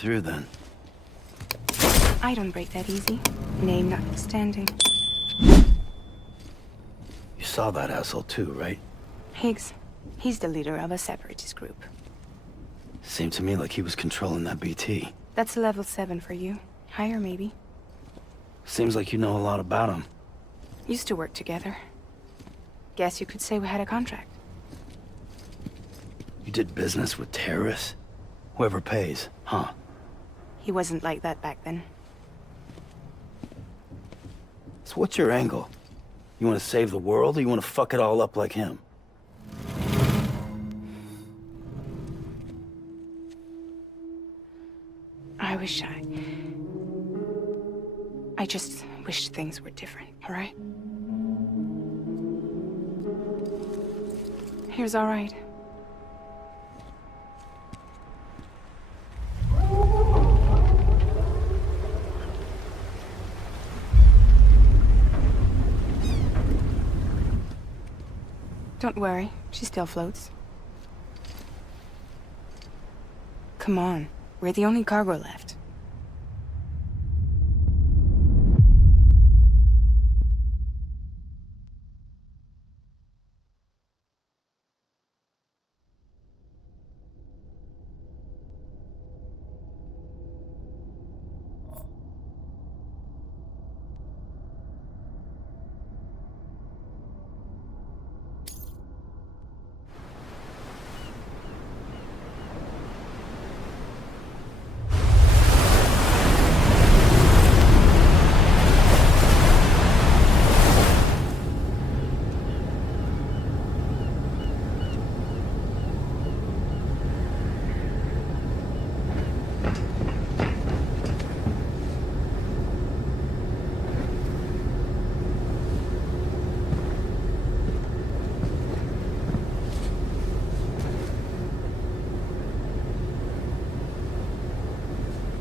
through then. I don't break that easy. Name notwithstanding. You saw that asshole too, right? Higgs. He's the leader of a separatist group. Seemed to me like he was controlling that BT. That's level 7 for you. Higher, maybe. Seems like you know a lot about him. Used to work together. Guess you could say we had a contract. You did business with terrorists? Whoever pays, huh? He wasn't like that back then. So what's your angle? You want to save the world, or you want to fuck it all up like him? I just wish things were different, all right? Here's all right. Don't worry, she still floats. Come on, we're the only cargo left.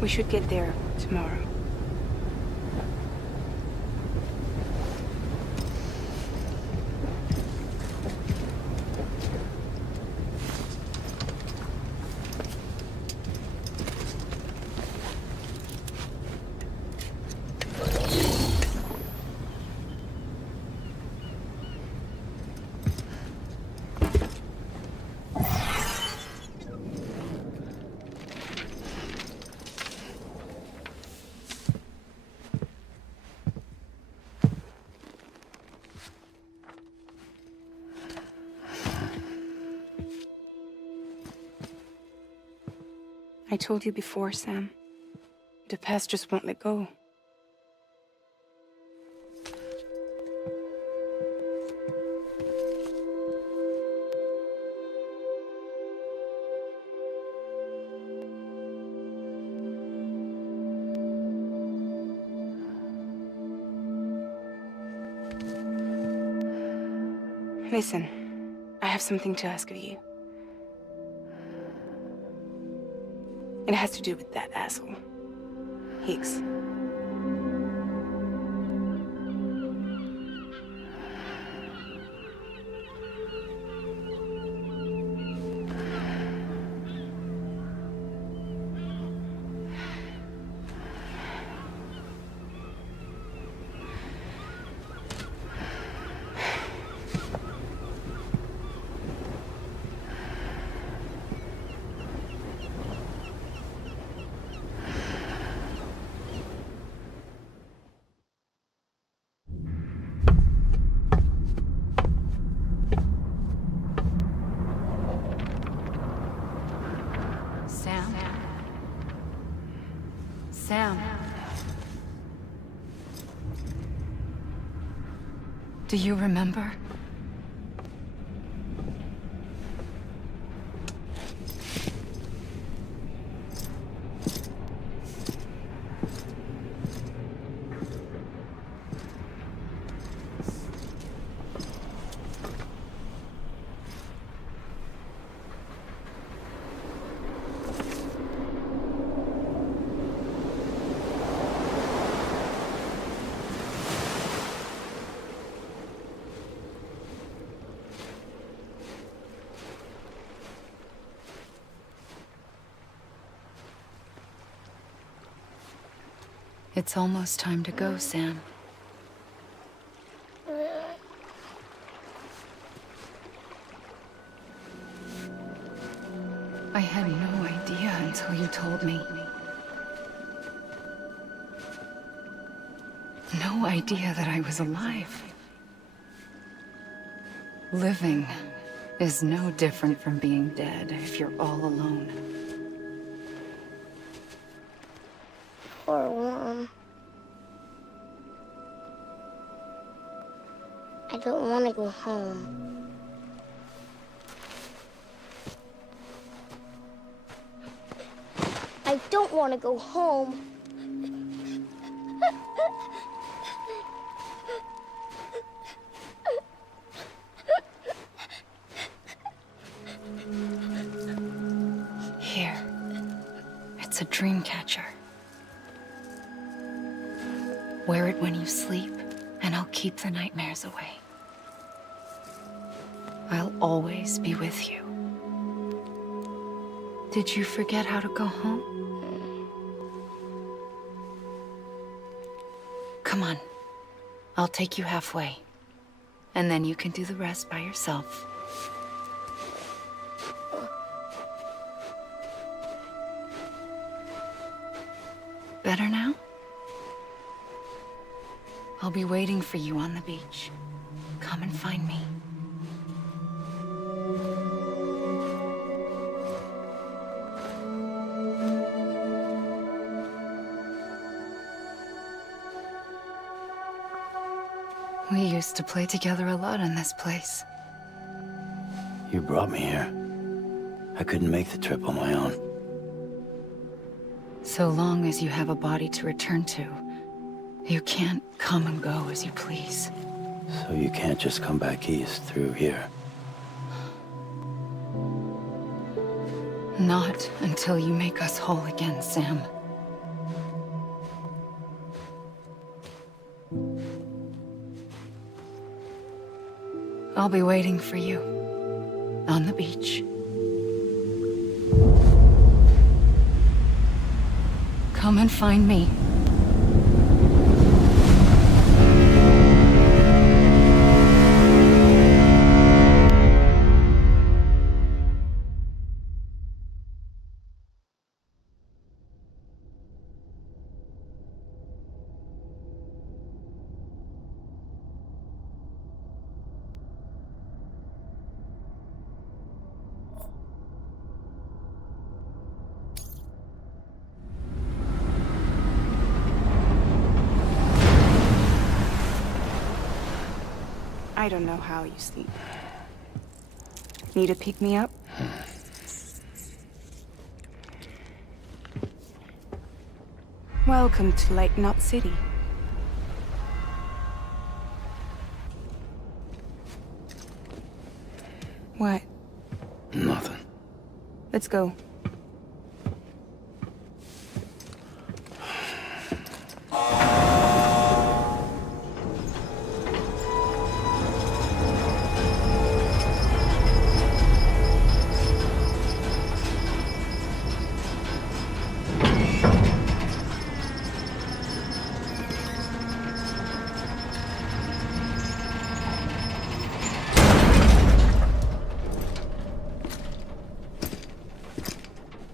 We should get there tomorrow. I told you before, Sam. The past just won't let go. Listen, I have something to ask of you. It has to do with that asshole, Higgs. Sam. Do you remember? It's almost time to go, Sam. I had no idea until you told me. No idea that I was alive. Living is no different from being dead if you're all alone. Poor Mom. I don't want to go home. I don't want to go home. Here. It's a dream catcher. Wear it when you sleep, and I'll keep the nightmares away. I'll always be with you. Did you forget how to go home? Come on. I'll take you halfway. And then you can do the rest by yourself. Better now? I'll be waiting for you on the beach. Come and find me. We used to play together a lot in this place. You brought me here. I couldn't make the trip on my own. So long as you have a body to return to, you can't come and go as you please. So you can't just come back east through here. Not until you make us whole again, Sam. I'll be waiting for you on the beach. Come and find me. I don't know how you sleep. Need to pick me up? Welcome to Lake Knot City. What? Nothing. Let's go.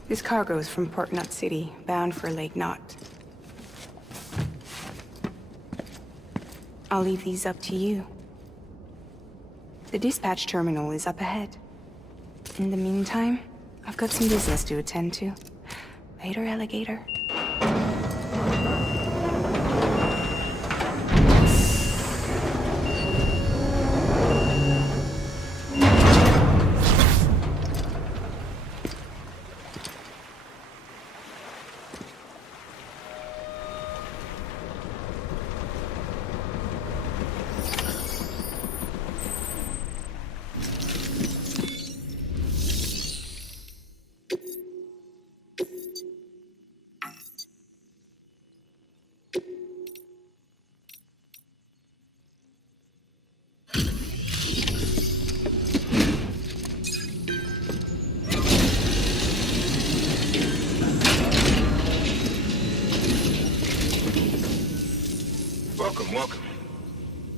This cargo is from Port Knot City, bound for Lake Knot. I'll leave these up to you. The dispatch terminal is up ahead. In the meantime, I've got some business to attend to. Later, alligator. Welcome, welcome.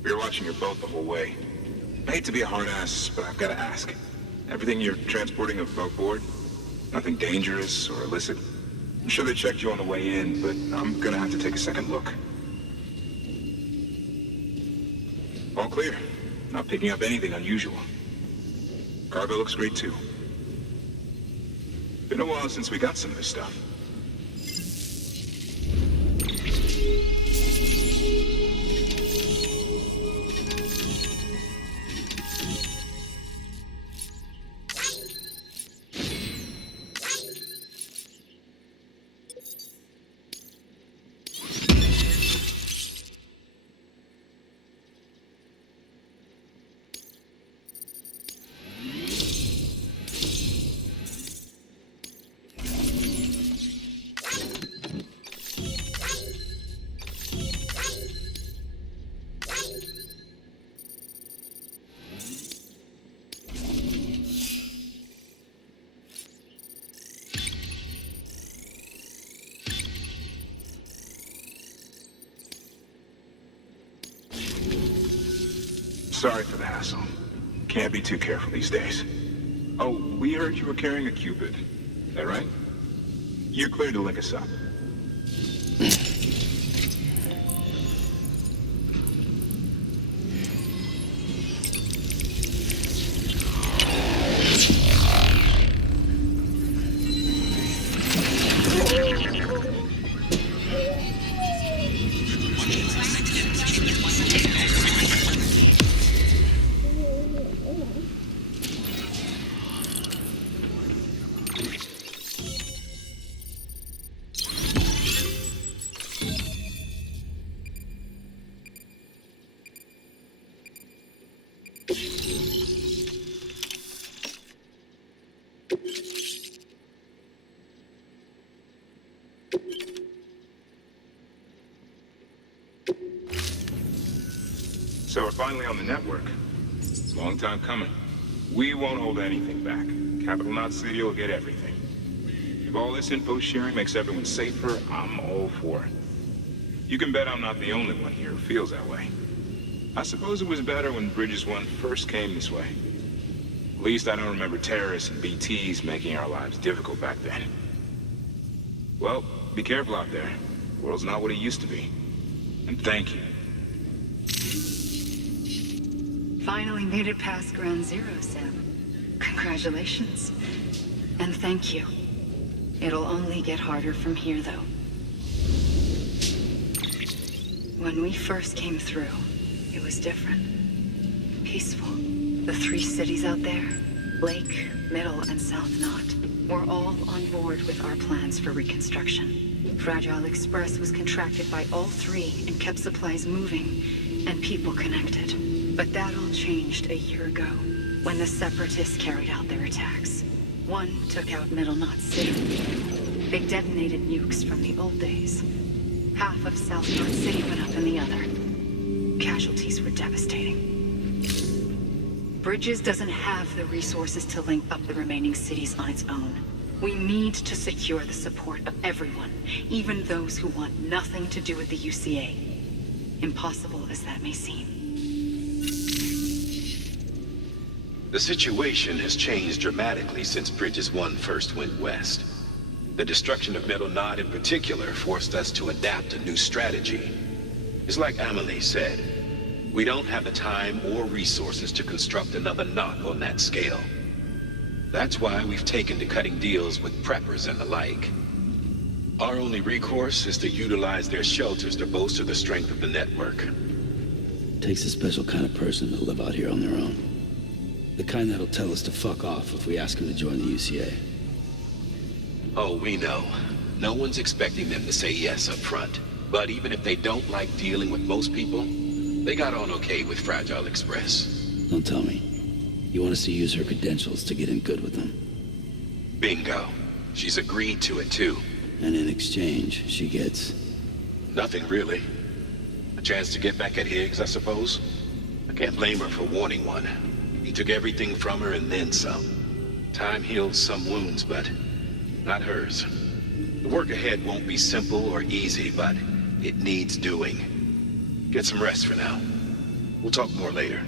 We were watching your boat the whole way. I hate to be a hard ass, but I've got to ask. Everything you're transporting aboard? Nothing dangerous or illicit? I'm sure they checked you on the way in, but I'm gonna have to take a second look. All clear. Not picking up anything unusual. Cargo looks great too. Been a while since we got some of this stuff. Sorry for the hassle. Can't be too careful these days. Oh, we heard you were carrying a Cupid. Is that right? You're clear to link us up. So we're finally on the network. Long time coming. We won't hold anything back. Capital Knot City will get everything. If all this info sharing makes everyone safer, I'm all for it. You can bet I'm not the only one here who feels that way. I suppose it was better when Bridges 1 first came this way. At least I don't remember terrorists and BTs making our lives difficult back then. Well, be careful out there. The world's not what it used to be. And thank you. Finally made it past Ground Zero, Sam. Congratulations. And thank you. It'll only get harder from here, though. When we first came through, it was different. Peaceful. The 3 cities out there, Lake, Middle, and South Knot, were all on board with our plans for reconstruction. Fragile Express was contracted by all 3 and kept supplies moving and people connected. But that all changed a year ago, when the Separatists carried out their attacks. One took out Middle Knot City. They detonated nukes from the old days. Half of South Knot City went up in the other. Casualties were devastating. Bridges doesn't have the resources to link up the remaining cities on its own. We need to secure the support of everyone, even those who want nothing to do with the UCA. Impossible as that may seem. The situation has changed dramatically since Bridges 1 first went west. The destruction of Middle Knot in particular forced us to adapt a new strategy. It's like Amelie said, we don't have the time or resources to construct another knot on that scale. That's why we've taken to cutting deals with preppers and the like. Our only recourse is to utilize their shelters to bolster the strength of the network. Takes a special kind of person to live out here on their own. The kind that'll tell us to fuck off if we ask them to join the UCA. Oh, we know. No one's expecting them to say yes up front. But even if they don't like dealing with most people, they got on okay with Fragile Express. Don't tell me. You want us to use her credentials to get in good with them? Bingo. She's agreed to it too. And in exchange, she gets... Nothing really. A chance to get back at Higgs, I suppose. I can't blame her for wanting one. He took everything from her and then some. Time heals some wounds, but not hers. The work ahead won't be simple or easy, but it needs doing. Get some rest for now. We'll talk more later.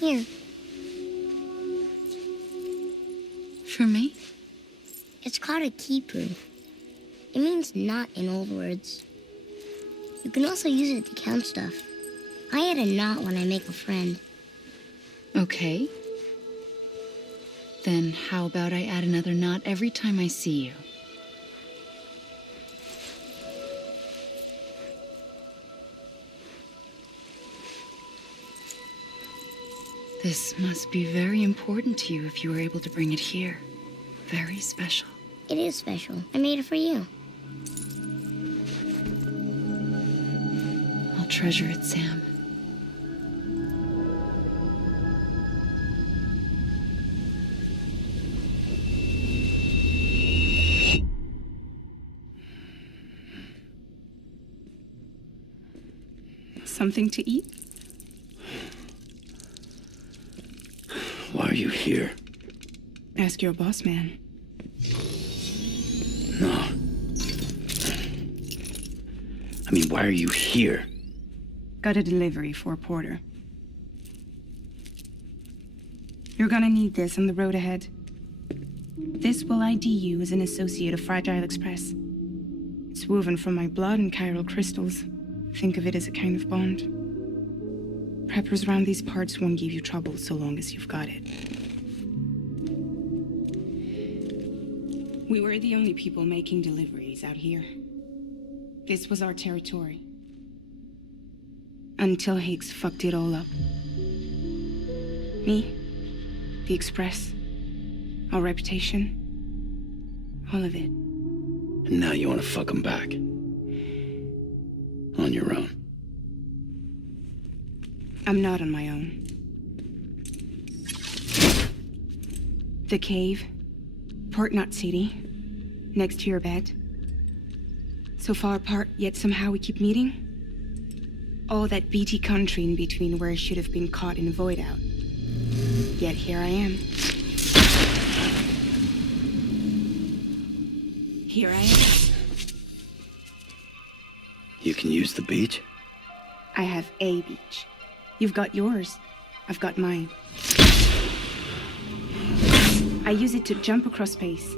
Here. For me? It's called a kipu. It means knot in old words. You can also use it to count stuff. I add a knot when I make a friend. Okay. Then how about I add another knot every time I see you? This must be very important to you if you were able to bring it here. Very special. It is special. I made it for you. I'll treasure it, Sam. Something to eat? Why are you here? Ask your boss man. No. I mean, why are you here? Got a delivery for a porter. You're gonna need this on the road ahead. This will ID you as an associate of Fragile Express. It's woven from my blood and chiral crystals. Think of it as a kind of bond. Preppers around these parts won't give you trouble so long as you've got it. We were the only people making deliveries out here. This was our territory. Until Higgs fucked it all up. Me, the Express, our reputation, all of it. And now you want to fuck them back. On your own. I'm not on my own. The cave, Port Knot City, next to your bed. So far apart, yet somehow we keep meeting. All that BT country in between where I should have been caught in void out. Yet here I am. Here I am. You can use the beach? I have a beach. You've got yours. I've got mine. I use it to jump across space.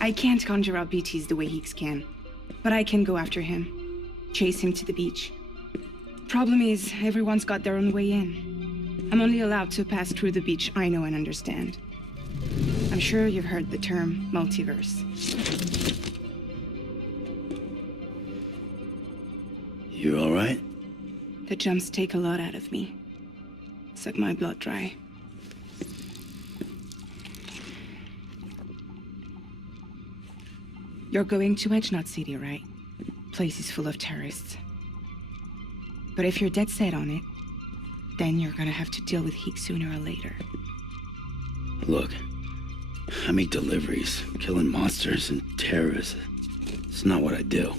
I can't conjure up BTs the way Higgs can, but I can go after him. Chase him to the beach. Problem is, everyone's got their own way in. I'm only allowed to pass through the beach I know and understand. I'm sure you've heard the term multiverse. You all right? The jumps take a lot out of me. Suck my blood dry. You're going to Edge Knot City, right? Place is full of terrorists. But if you're dead set on it, then you're gonna have to deal with Higgs sooner or later. Look, I make deliveries, killing monsters and terrorists. It's not what I do.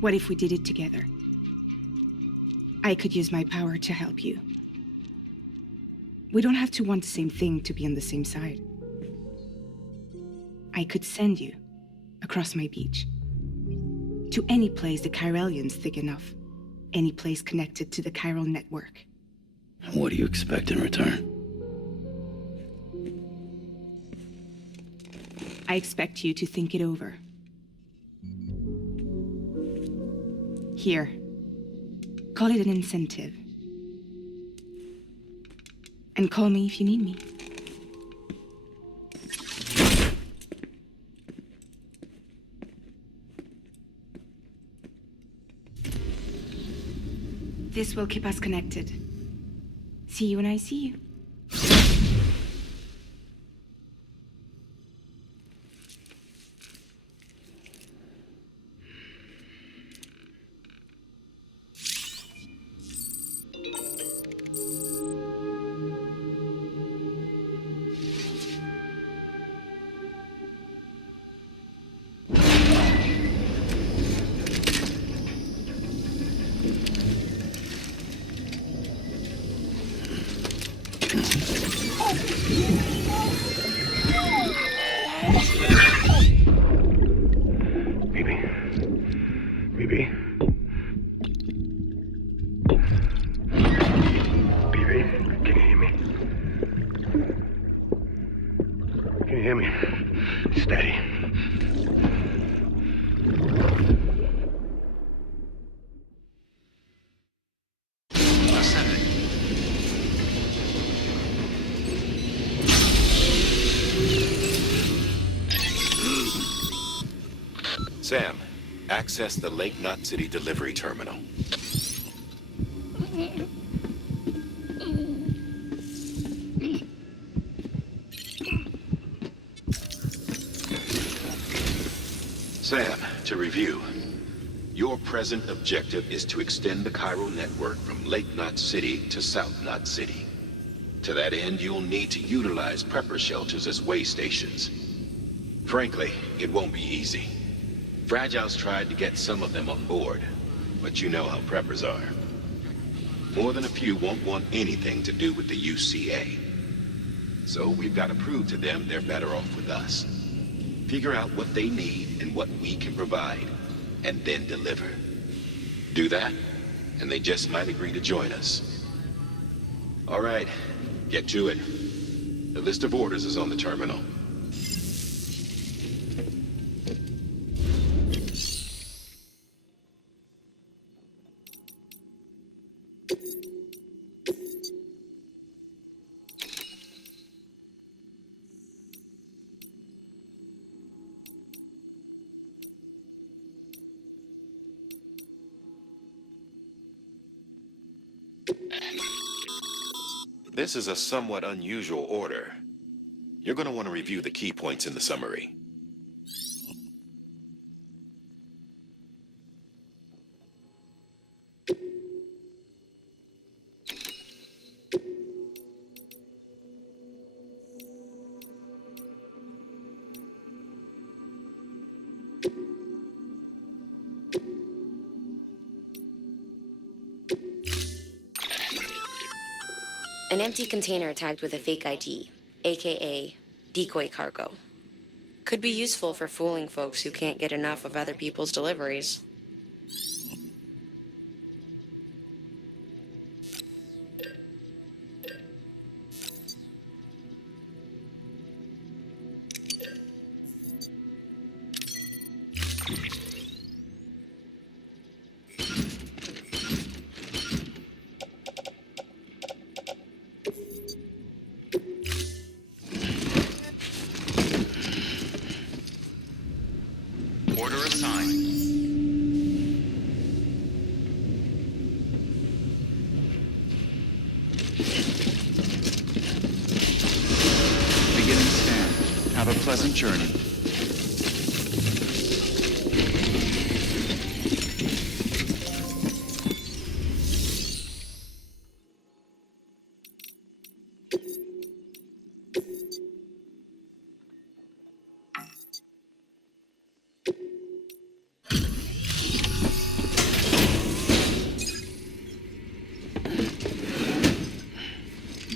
What if we did it together? I could use my power to help you. We don't have to want the same thing to be on the same side. I could send you across my beach. To any place the Chiralian's thick enough. Any place connected to the chiral network. What do you expect in return? I expect you to think it over. Here. Call it an incentive. And call me if you need me. This will keep us connected. See you when I see you. Sam, access the Lake Knot City delivery terminal. Sam, to review, your present objective is to extend the Cairo network from Lake Knot City to South Knot City. To that end, you'll need to utilize prepper shelters as way stations. Frankly, it won't be easy. Fragile's tried to get some of them on board, but you know how preppers are. More than a few won't want anything to do with the UCA. So we've got to prove to them they're better off with us. Figure out what they need and what we can provide, and then deliver. Do that, and they just might agree to join us. All right, get to it. The list of orders is on the terminal. This is a somewhat unusual order. You're going to want to review the key points in the summary. An empty container tagged with a fake ID, aka decoy cargo. Could be useful for fooling folks who can't get enough of other people's deliveries. Order assigned. Beginning scan. Have a pleasant journey.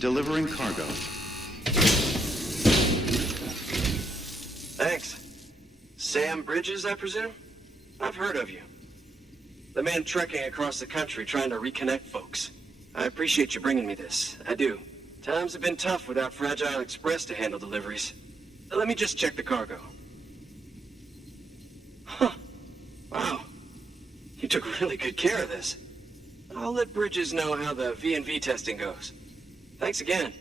Delivering cargo. Thanks. Sam Bridges, I presume? I've heard of you. The man trekking across the country trying to reconnect folks. I appreciate you bringing me this. I do. Times have been tough without Fragile Express to handle deliveries. Let me just check the cargo. Huh. Wow. You took really good care of this. I'll let Bridges know how the V&V testing goes. Thanks again.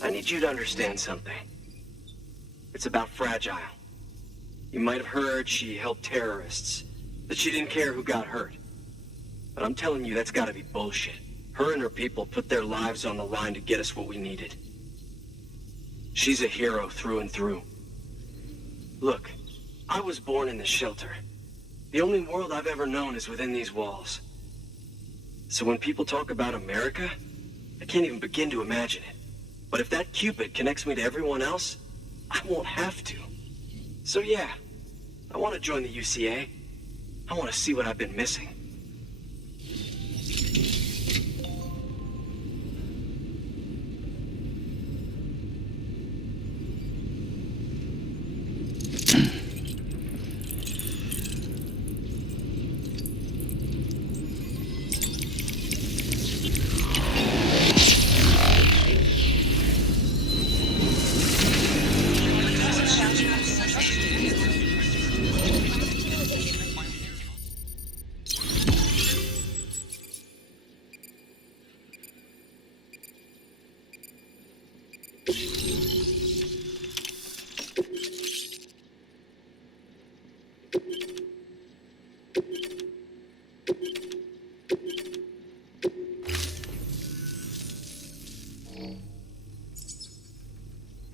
I need you to understand something. It's about Fragile. You might have heard she helped terrorists, that she didn't care who got hurt. But I'm telling you, that's gotta be bullshit. Her and her people put their lives on the line to get us what we needed. She's a hero through and through. Look, I was born in the shelter. The only world I've ever known is within these walls. So when people talk about America, I can't even begin to imagine it. But if that Cupid connects me to everyone else, I won't have to. So yeah, I want to join the UCA. I want to see what I've been missing.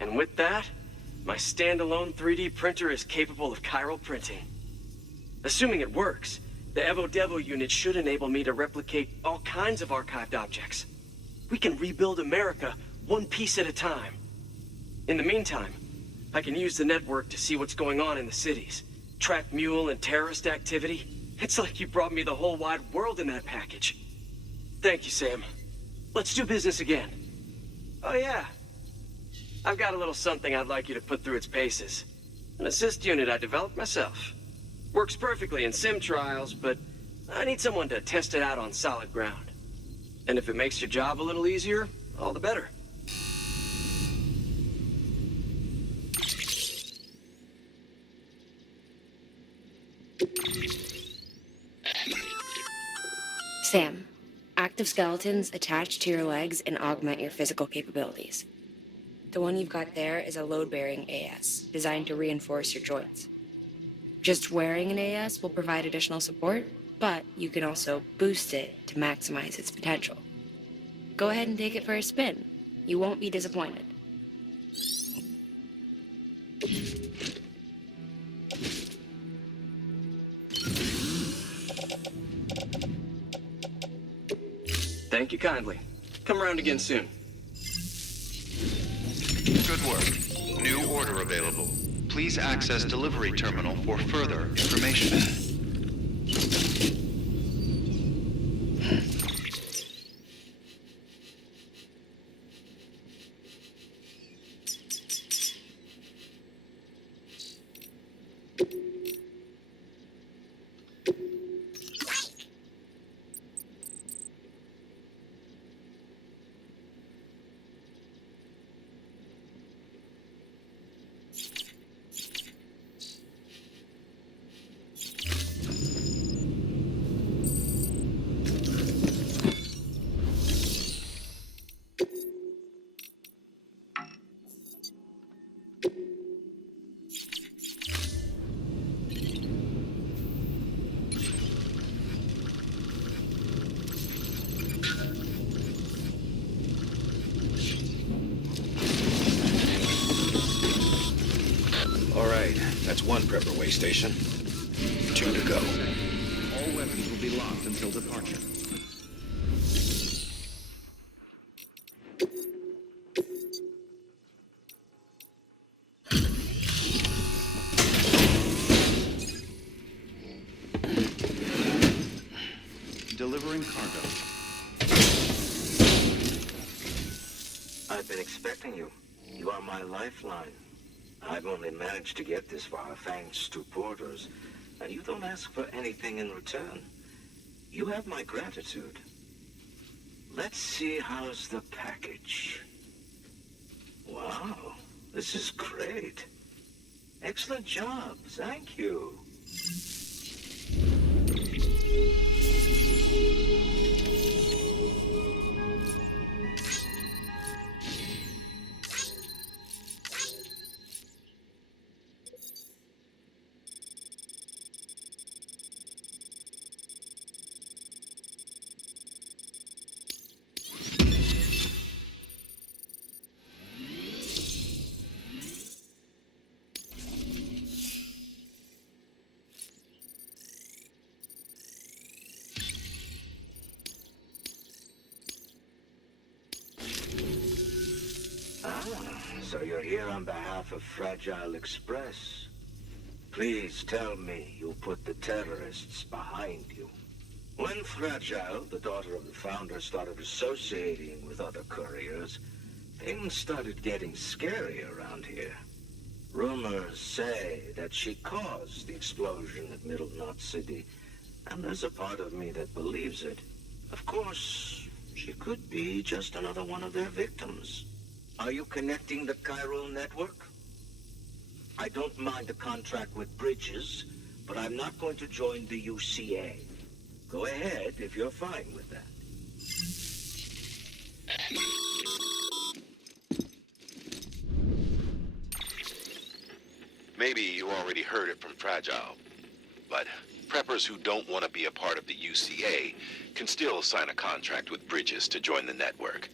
And with that, my standalone 3D printer is capable of chiral printing. Assuming it works, the Evo Devo unit should enable me to replicate all kinds of archived objects. We can rebuild America one piece at a time. In the meantime, I can use the network to see what's going on in the cities, track mule and terrorist activity. It's like you brought me the whole wide world in that package. Thank you, Sam. Let's do business again. Oh yeah. I've got a little something I'd like you to put through its paces. An assist unit I developed myself. Works perfectly in sim trials, but I need someone to test it out on solid ground. And if it makes your job a little easier, all the better. Sam, active skeletons attach to your legs and augment your physical capabilities. The one you've got there is a load-bearing AS, designed to reinforce your joints. Just wearing an AS will provide additional support, but you can also boost it to maximize its potential. Go ahead and take it for a spin. You won't be disappointed. Thank you kindly. Come around again soon. Good work. New order available. Please access delivery terminal for further information. That's one prepper way station. 2 to go. All weapons will be locked until departure. Delivering cargo. I've been expecting you. You are my lifeline. I've only managed to get this far thanks to Porters, and you don't ask for anything in return. You have my gratitude. Let's see, how's the package? Wow, this is great. Excellent job, thank you. So you're here on behalf of Fragile Express. Please tell me you put the terrorists behind you. When Fragile, the daughter of the founder, started associating with other couriers, things started getting scary around here. Rumors say that she caused the explosion at Middle Knot City, and there's a part of me that believes it. Of course, she could be just another one of their victims. Are you connecting the chiral network? I don't mind a contract with Bridges, but I'm not going to join the UCA. Go ahead if you're fine with that. Maybe you already heard it from Fragile, but preppers who don't want to be a part of the UCA can still sign a contract with Bridges to join the network.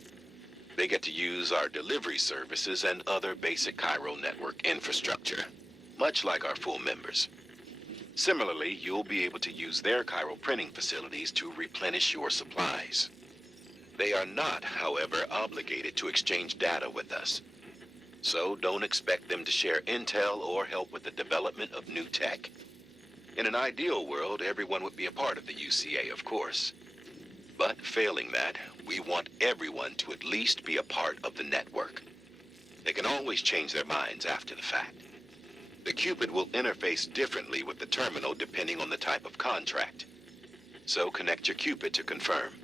They get to use our delivery services and other basic chiral network infrastructure, much like our full members. Similarly, you'll be able to use their chiral printing facilities to replenish your supplies. They are not, however, obligated to exchange data with us. So don't expect them to share intel or help with the development of new tech. In an ideal world, everyone would be a part of the UCA, of course. But failing that, we want everyone to at least be a part of the network. They can always change their minds after the fact. The Cupid will interface differently with the terminal depending on the type of contract. So connect your Cupid to confirm.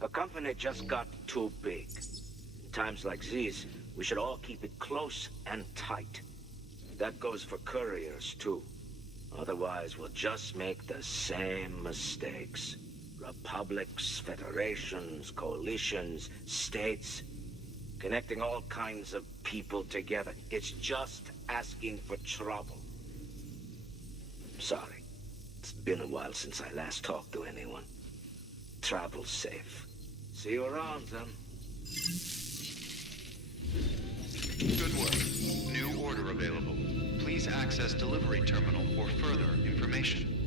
The company just got too big. In times like these, we should all keep it close and tight. That goes for couriers, too. Otherwise, we'll just make the same mistakes. Republics, federations, coalitions, states, connecting all kinds of people together. It's just asking for trouble. Sorry. It's been a while since I last talked to anyone. Travel safe. See you around, then. Good work. New order available. Please access delivery terminal for further information.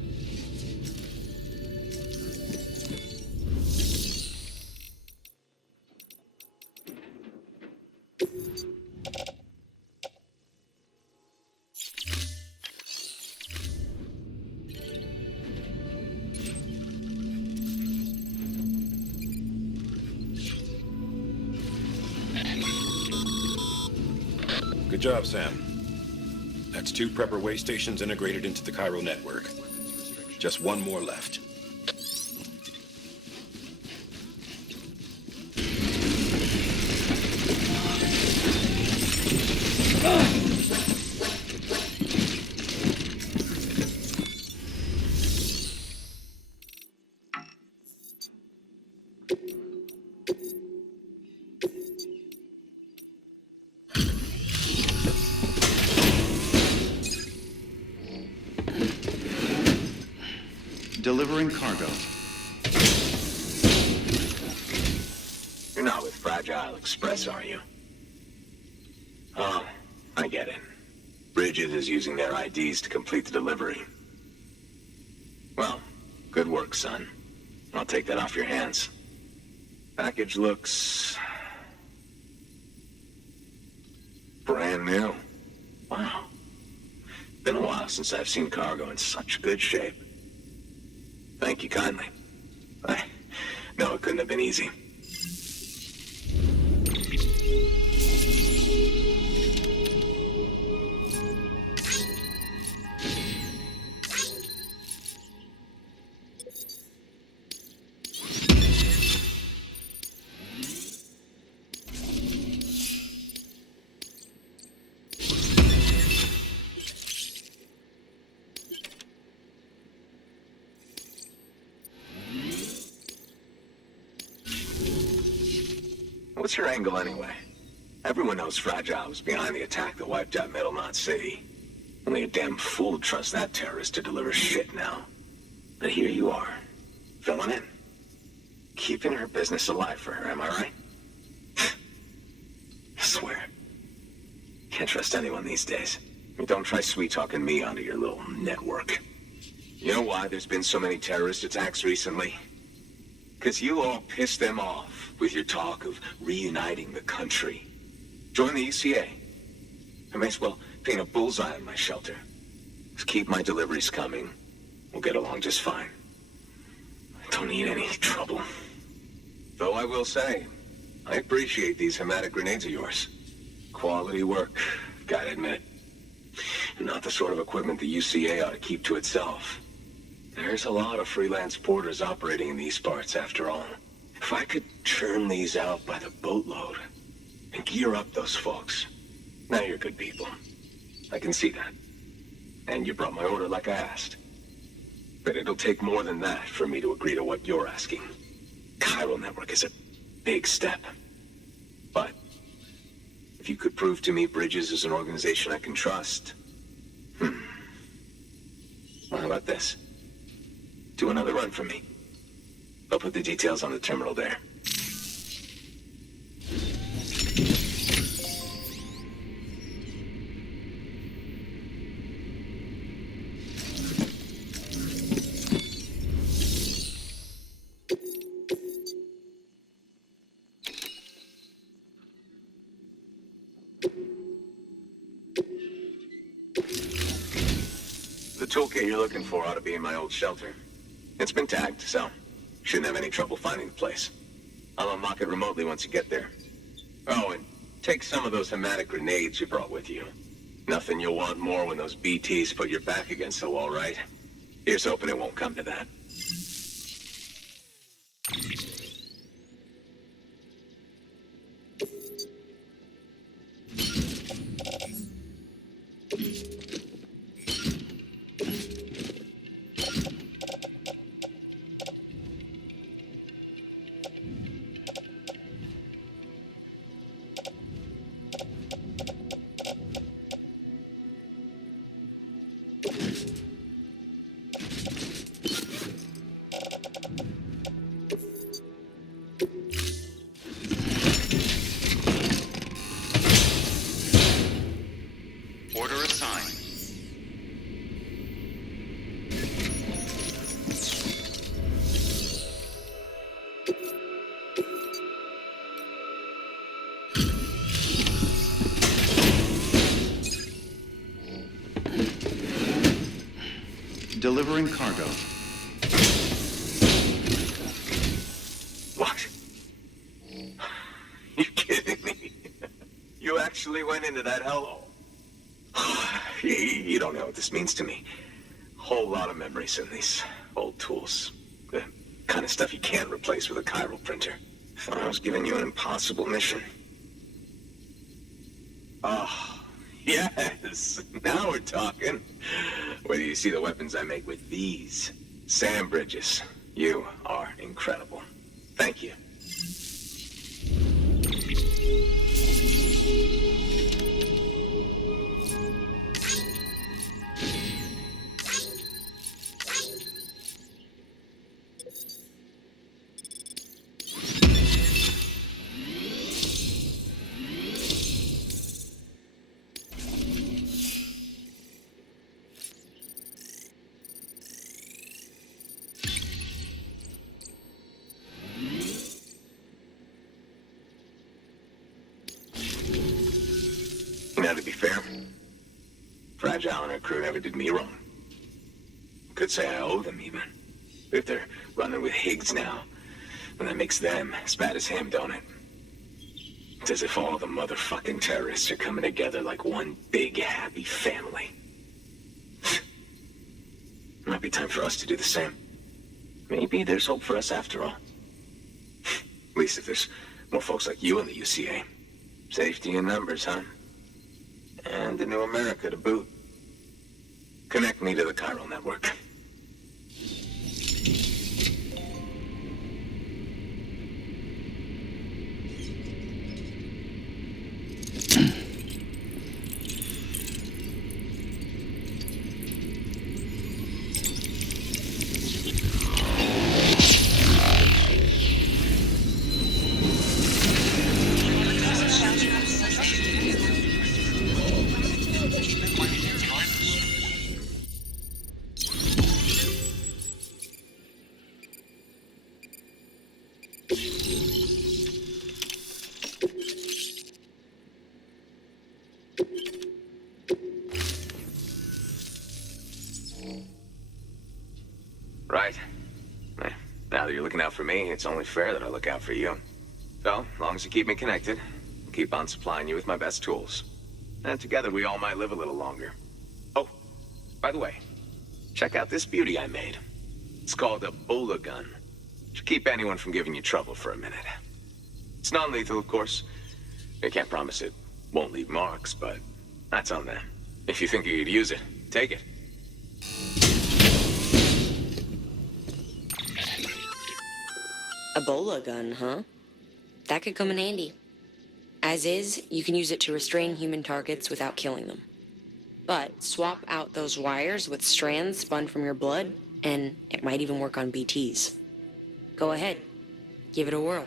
Good job, Sam. That's 2 prepper way stations integrated into the chiral network. Just 1 more left. Delivering cargo. You're not with Fragile Express, are you? Oh, I get it. Bridges is using their IDs to complete the delivery. Well, good work, son. I'll take that off your hands. Package looks... brand new. Wow. Been a while since I've seen cargo in such good shape. Thank you kindly. I know it couldn't have been easy. What's your angle anyway? Everyone knows Fragile was behind the attack that wiped out Middle Knot City. Only a damn fool would trust that terrorist to deliver shit now. But here you are, filling in. Keeping her business alive for her, am I right? I swear. Can't trust anyone these days. Don't try sweet-talking me onto your little network. You know why there's been so many terrorist attacks recently? Because you all pissed them off with your talk of reuniting the country. Join the UCA. I may as well paint a bullseye on my shelter. Just keep my deliveries coming. We'll get along just fine. I don't need any trouble. Though I will say, I appreciate these hematic grenades of yours. Quality work, gotta admit. Not the sort of equipment the UCA ought to keep to itself. There's a lot of freelance porters operating in these parts, after all. If I could churn these out by the boatload and gear up those folks. Now you're good people. I can see that. And you brought my order like I asked. But it'll take more than that for me to agree to what you're asking. Chiral Network is a big step. But if you could prove to me Bridges is an organization I can trust... Well, how about this? Do another run for me. I'll put the details on the terminal there. The toolkit you're looking for ought to be in my old shelter. It's been tagged, so shouldn't have any trouble finding the place. I'll unlock it remotely once you get there. Oh, and take some of those hematic grenades you brought with you. Nothing you'll want more when those BTs put your back against the wall, right? Here's hoping it won't come to that. Order assigned. Delivering cargo. What? You kidding me? You actually went into that hellhole? You don't know what this means to me. Whole lot of memories in these old tools. The kind of stuff you can't replace with a chiral printer. Thought I was giving you an impossible mission. Oh, yes. Now we're talking. Whether you see the weapons I make with these. Sam Bridges, you are incredible. Thank you. Fragile and her crew never did me wrong. Could say I owe them, even. But if they're running with Higgs now, then that makes them as bad as him, don't it? It's as if all the motherfucking terrorists are coming together like one big, happy family. Might be time for us to do the same. Maybe there's hope for us after all. At least if there's more folks like you in the UCA. Safety in numbers, huh? And a new America to boot. Connect me to the chiral network. Right. Now that you're looking out for me, it's only fair that I look out for you. So, as long as you keep me connected, I'll keep on supplying you with my best tools. And together we all might live a little longer. Oh, by the way, check out this beauty I made. It's called a Bola gun. Should keep anyone from giving you trouble for a minute. It's non-lethal, of course. I can't promise it won't leave marks, but that's on them. If you think you could use it, take it. A Bola gun, huh? That could come in handy. As is, you can use it to restrain human targets without killing them. But swap out those wires with strands spun from your blood, and it might even work on BTs. Go ahead. Give it a whirl.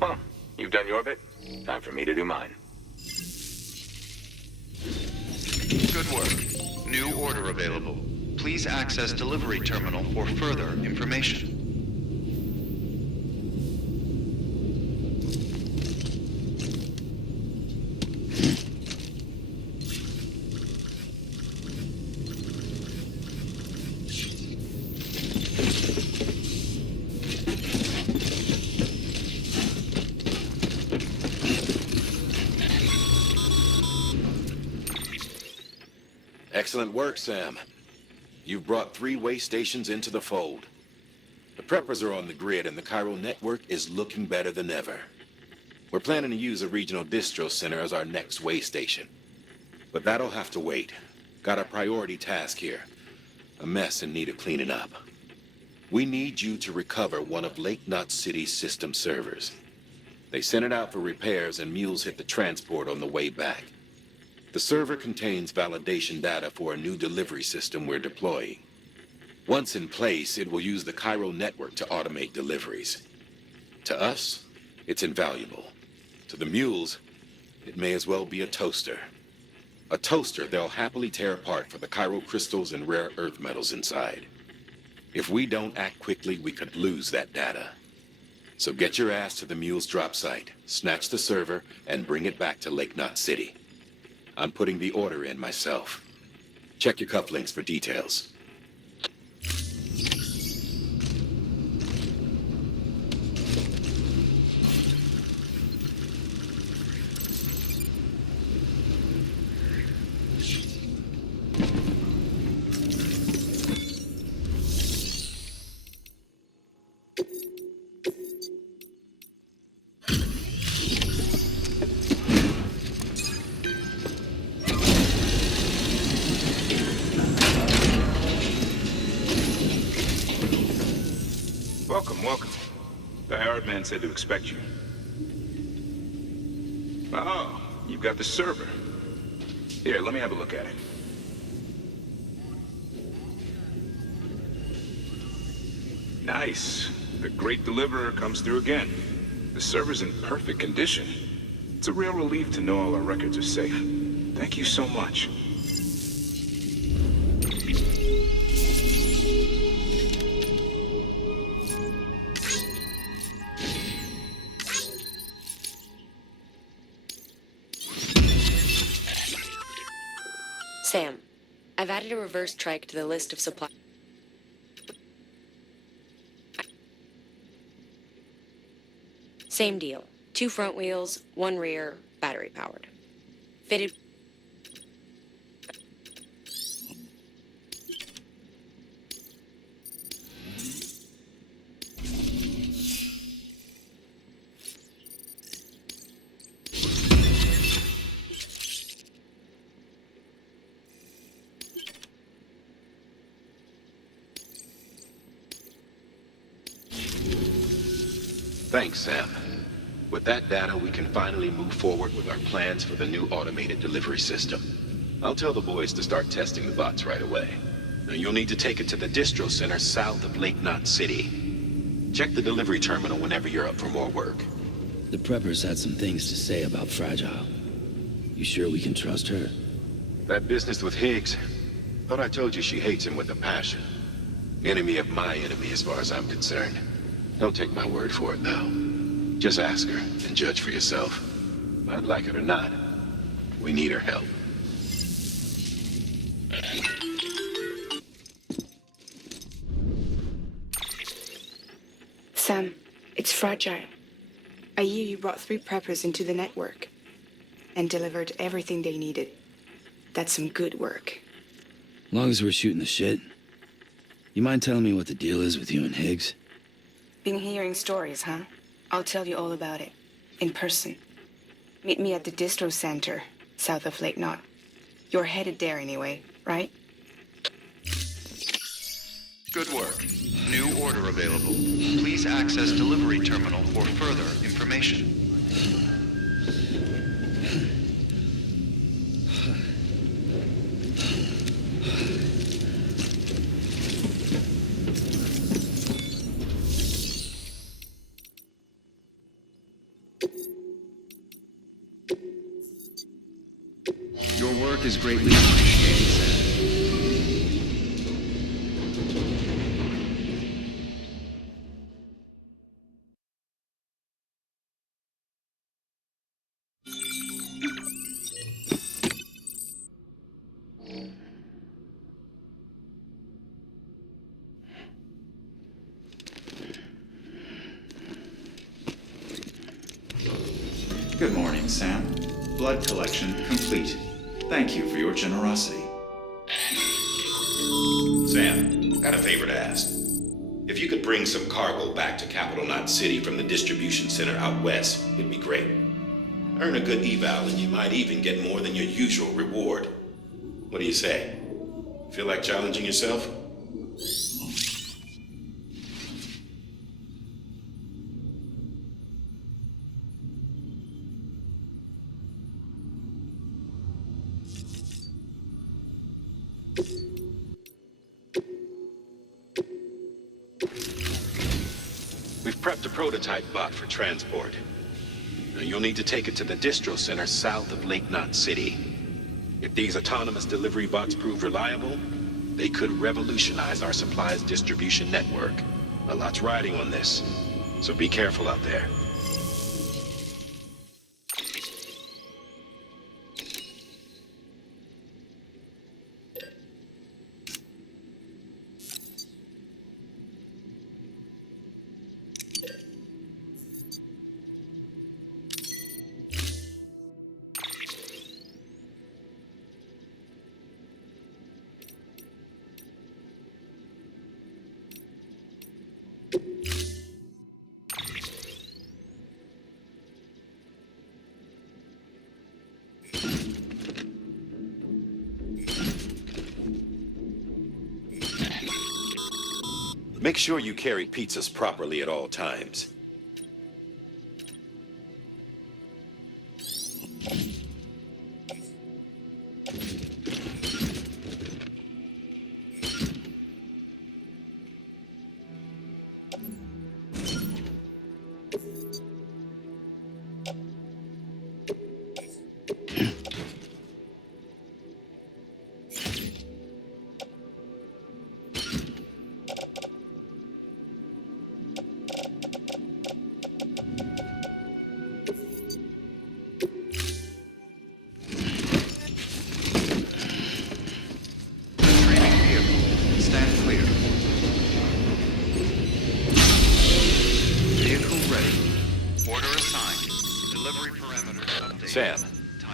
Well, you've done your bit. Time for me to do mine. Good work. New order available. Please access delivery terminal for further information. Excellent work, Sam. You've brought 3 way stations into the fold. The preppers are on the grid and the chiral network is looking better than ever. We're planning to use a regional distro center as our next way station. But that'll have to wait. Got a priority task here. A mess in need of cleaning up. We need you to recover one of Lake Knot City's system servers. They sent it out for repairs and mules hit the transport on the way back. The server contains validation data for a new delivery system we're deploying. Once in place, it will use the chiral network to automate deliveries. To us, it's invaluable. To the mules, it may as well be a toaster. A toaster they'll happily tear apart for the chiral crystals and rare earth metals inside. If we don't act quickly, we could lose that data. So get your ass to the mule's drop site, snatch the server, and bring it back to Lake Knot City. I'm putting the order in myself. Check your cufflinks for details. Welcome. The Herald man said to expect you. Oh, you've got the server. Here, let me have a look at it. Nice. The great deliverer comes through again. The server's in perfect condition. It's a real relief to know all our records are safe. Thank you so much. Sam, I've added a reverse trike to the list of supply. Same deal. 2 front wheels, 1 rear, battery powered. Fitted. Thanks, Sam. With that data, we can finally move forward with our plans for the new automated delivery system. I'll tell the boys to start testing the bots right away. Now, you'll need to take it to the distro center south of Lake Knot City. Check the delivery terminal whenever you're up for more work. The preppers had some things to say about Fragile. You sure we can trust her? That business with Higgs, thought I told you she hates him with a passion. Enemy of my enemy as far as I'm concerned. Don't take my word for it, though. Just ask her and judge for yourself. I'd like it or not, we need her help. Sam, it's Fragile. I hear you brought 3 preppers into the network and delivered everything they needed. That's some good work. Long as we're shooting the shit. You mind telling me what the deal is with you and Higgs? Been hearing stories, huh? I'll tell you all about it. In person. Meet me at the distro center, south of Lake Knot. You're headed there anyway, right? Good work. New order available. Please access delivery terminal for further information. Your work is greatly appreciated, Sam. Good morning, Sam. Blood collection complete. Thank you for your generosity. Sam, got a favor to ask. If you could bring some cargo back to Capital Knot City from the distribution center out west, it'd be great. Earn a good eval and you might even get more than your usual reward. What do you say? Feel like challenging yourself? We've prepped a prototype bot for transport. Now, you'll need to take it to the distro center south of Lake Knot City. If these autonomous delivery bots prove reliable, they could revolutionize our supplies distribution network. A lot's riding on this, so be careful out there. Make sure you carry pizzas properly at all times.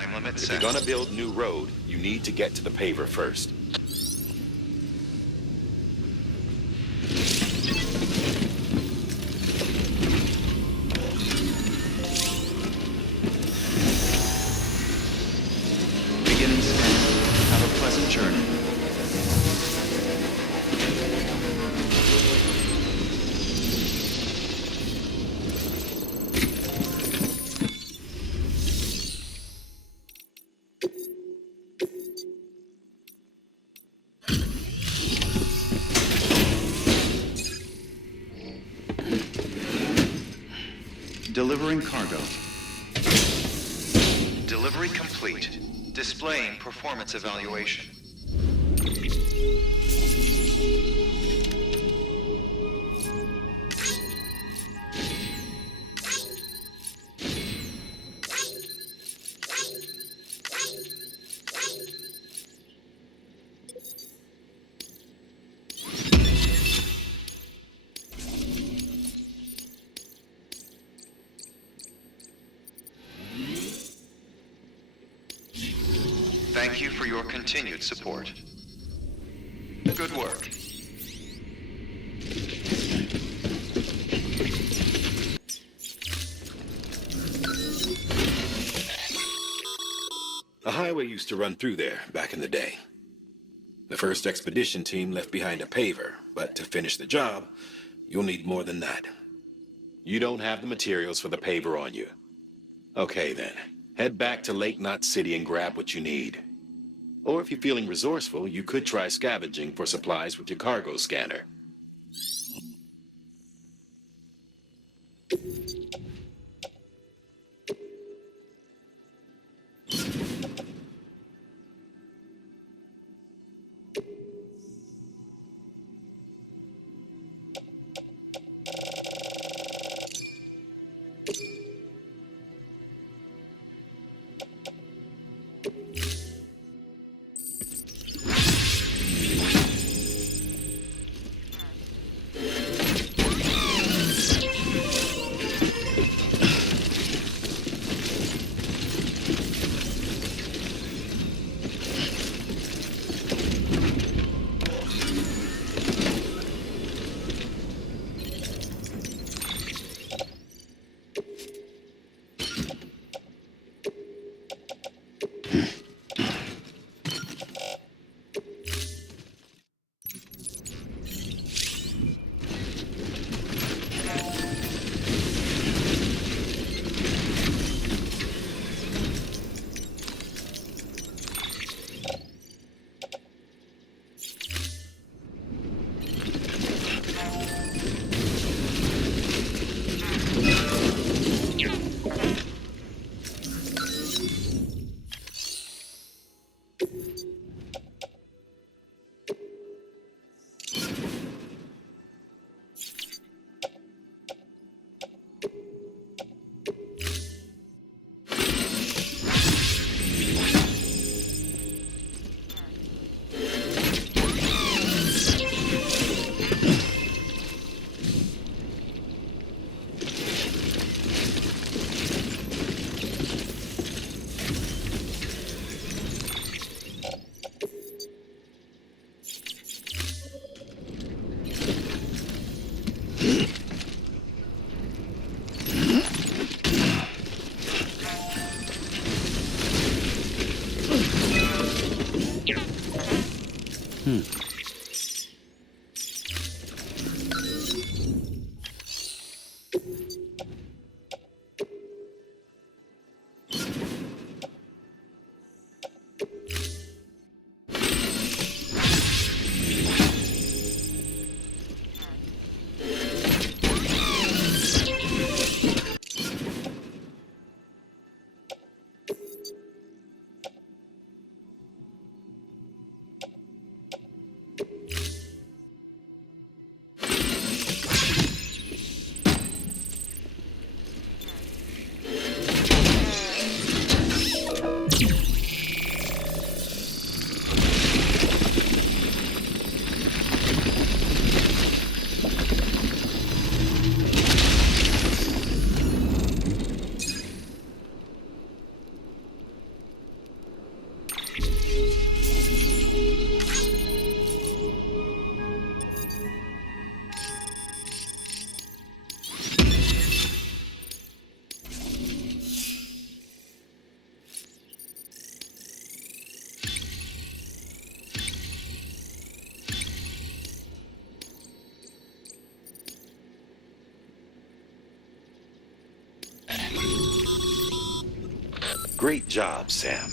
time limit If set. you're gonna build new road, you need to get to the paver first. Beginning scan. Have a pleasant journey. Delivering cargo. Delivery complete. Displaying performance evaluation. Thank you for your continued support. Good work. A highway used to run through there back in the day. The first expedition team left behind a paver, but to finish the job, you'll need more than that. You don't have the materials for the paver on you. Okay then, head back to Lake Knot City and grab what you need. Or if you're feeling resourceful, you could try scavenging for supplies with your cargo scanner. Great job, Sam.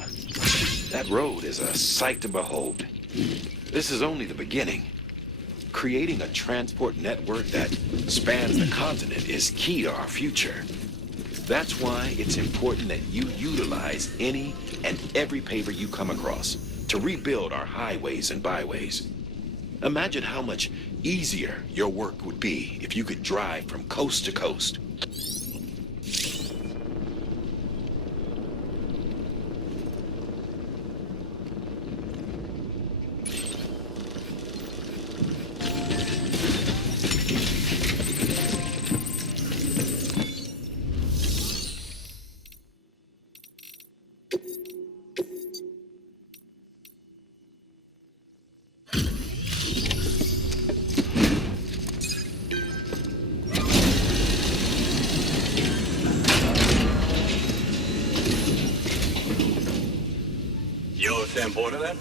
That road is a sight to behold. This is only the beginning. Creating a transport network that spans the continent is key to our future. That's why it's important that you utilize any and every paver you come across to rebuild our highways and byways. Imagine how much easier your work would be if you could drive from coast to coast. You're Sam Porter then?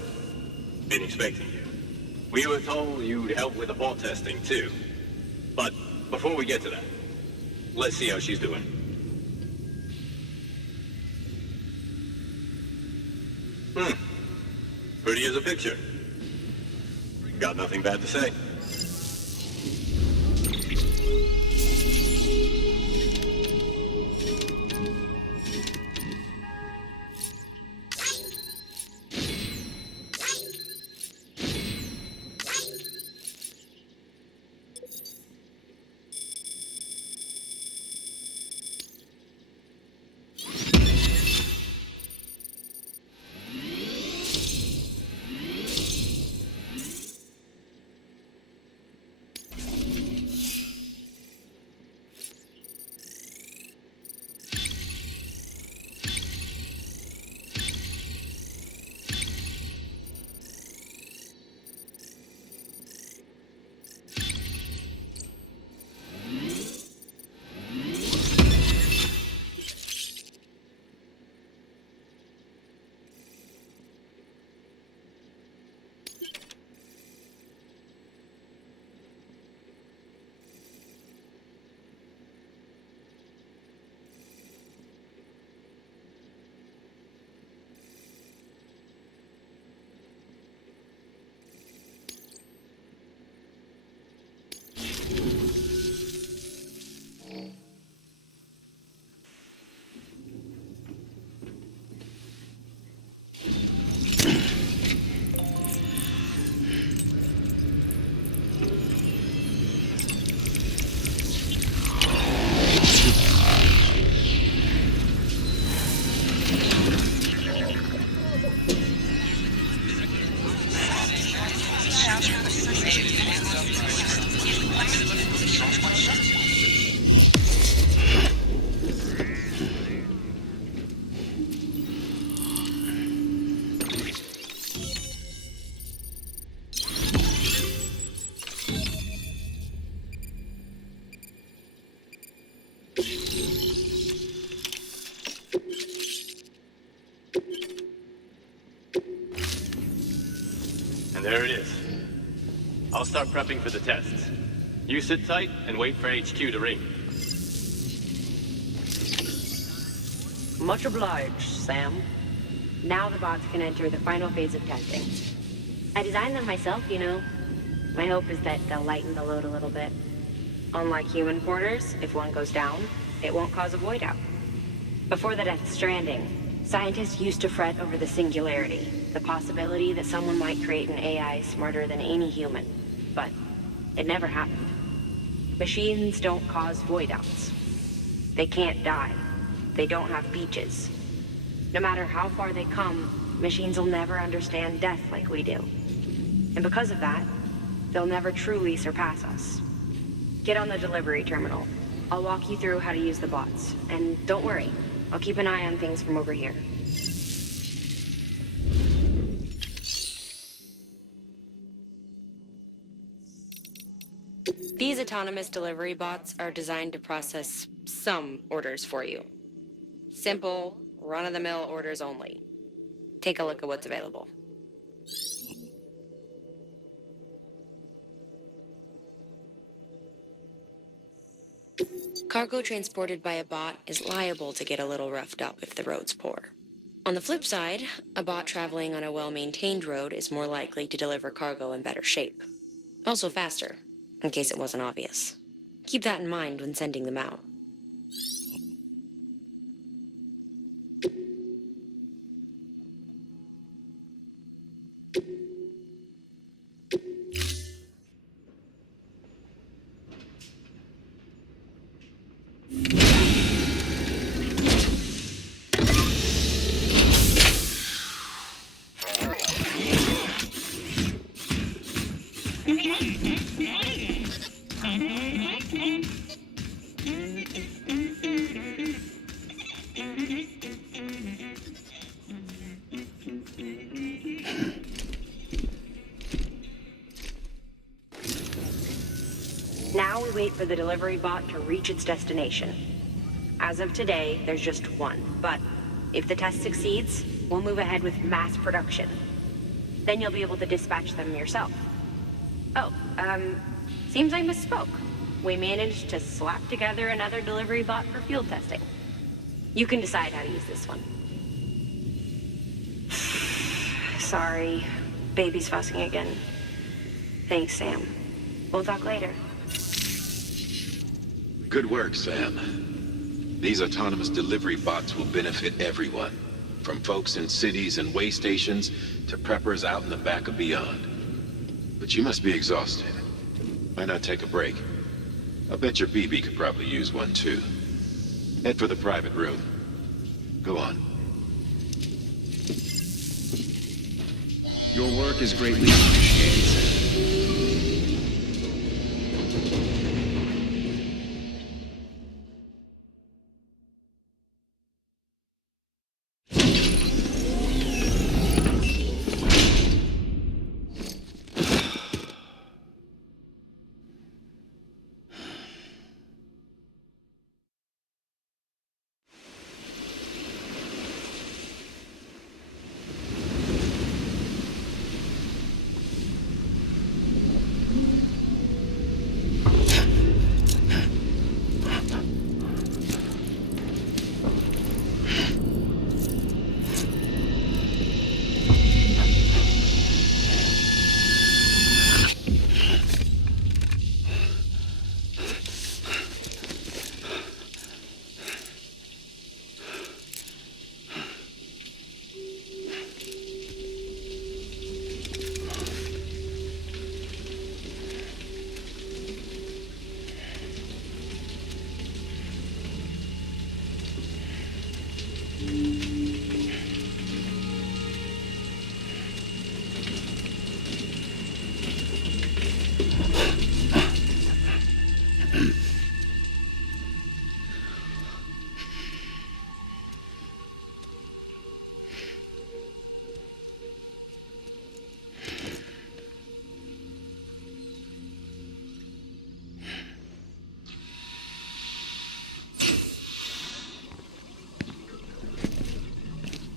Been expecting you. We were told you'd help with the bot testing too. But before we get to that, let's see how she's doing. Pretty as a picture. Got nothing bad to say. And there it is. I'll start prepping for the tests. You sit tight and wait for HQ to ring. Much obliged, Sam. Now the bots can enter the final phase of testing. I designed them myself, you know. My hope is that they'll lighten the load a little bit. Unlike human porters, if one goes down, it won't cause a void out. Before the death of Stranding, scientists used to fret over the singularity, the possibility that someone might create an AI smarter than any human. But it never happened. Machines don't cause void outs. They can't die. They don't have beaches. No matter how far they come, machines will never understand death like we do. And because of that, they'll never truly surpass us. Get on the delivery terminal. I'll walk you through how to use the bots. And don't worry, I'll keep an eye on things from over here. These autonomous delivery bots are designed to process some orders for you. Simple, run-of-the-mill orders only. Take a look at what's available. Cargo transported by a bot is liable to get a little roughed up if the road's poor. On the flip side, a bot traveling on a well-maintained road is more likely to deliver cargo in better shape. Also faster, in case it wasn't obvious. Keep that in mind when sending them out. Now we wait for the delivery bot to reach its destination. As of today, there's just one, but if the test succeeds, we'll move ahead with mass production. Then you'll be able to dispatch them yourself. Oh, seems I misspoke. We managed to slap together another delivery bot for field testing. You can decide how to use this one. Sorry, baby's fussing again. Thanks, Sam. We'll talk later. Good work, Sam. These autonomous delivery bots will benefit everyone, from folks in cities and way stations to preppers out in the back of beyond. But you must be exhausted. Why not take a break? I'll bet your BB could probably use one too. Head for the private room. Go on. Your work is greatly appreciated.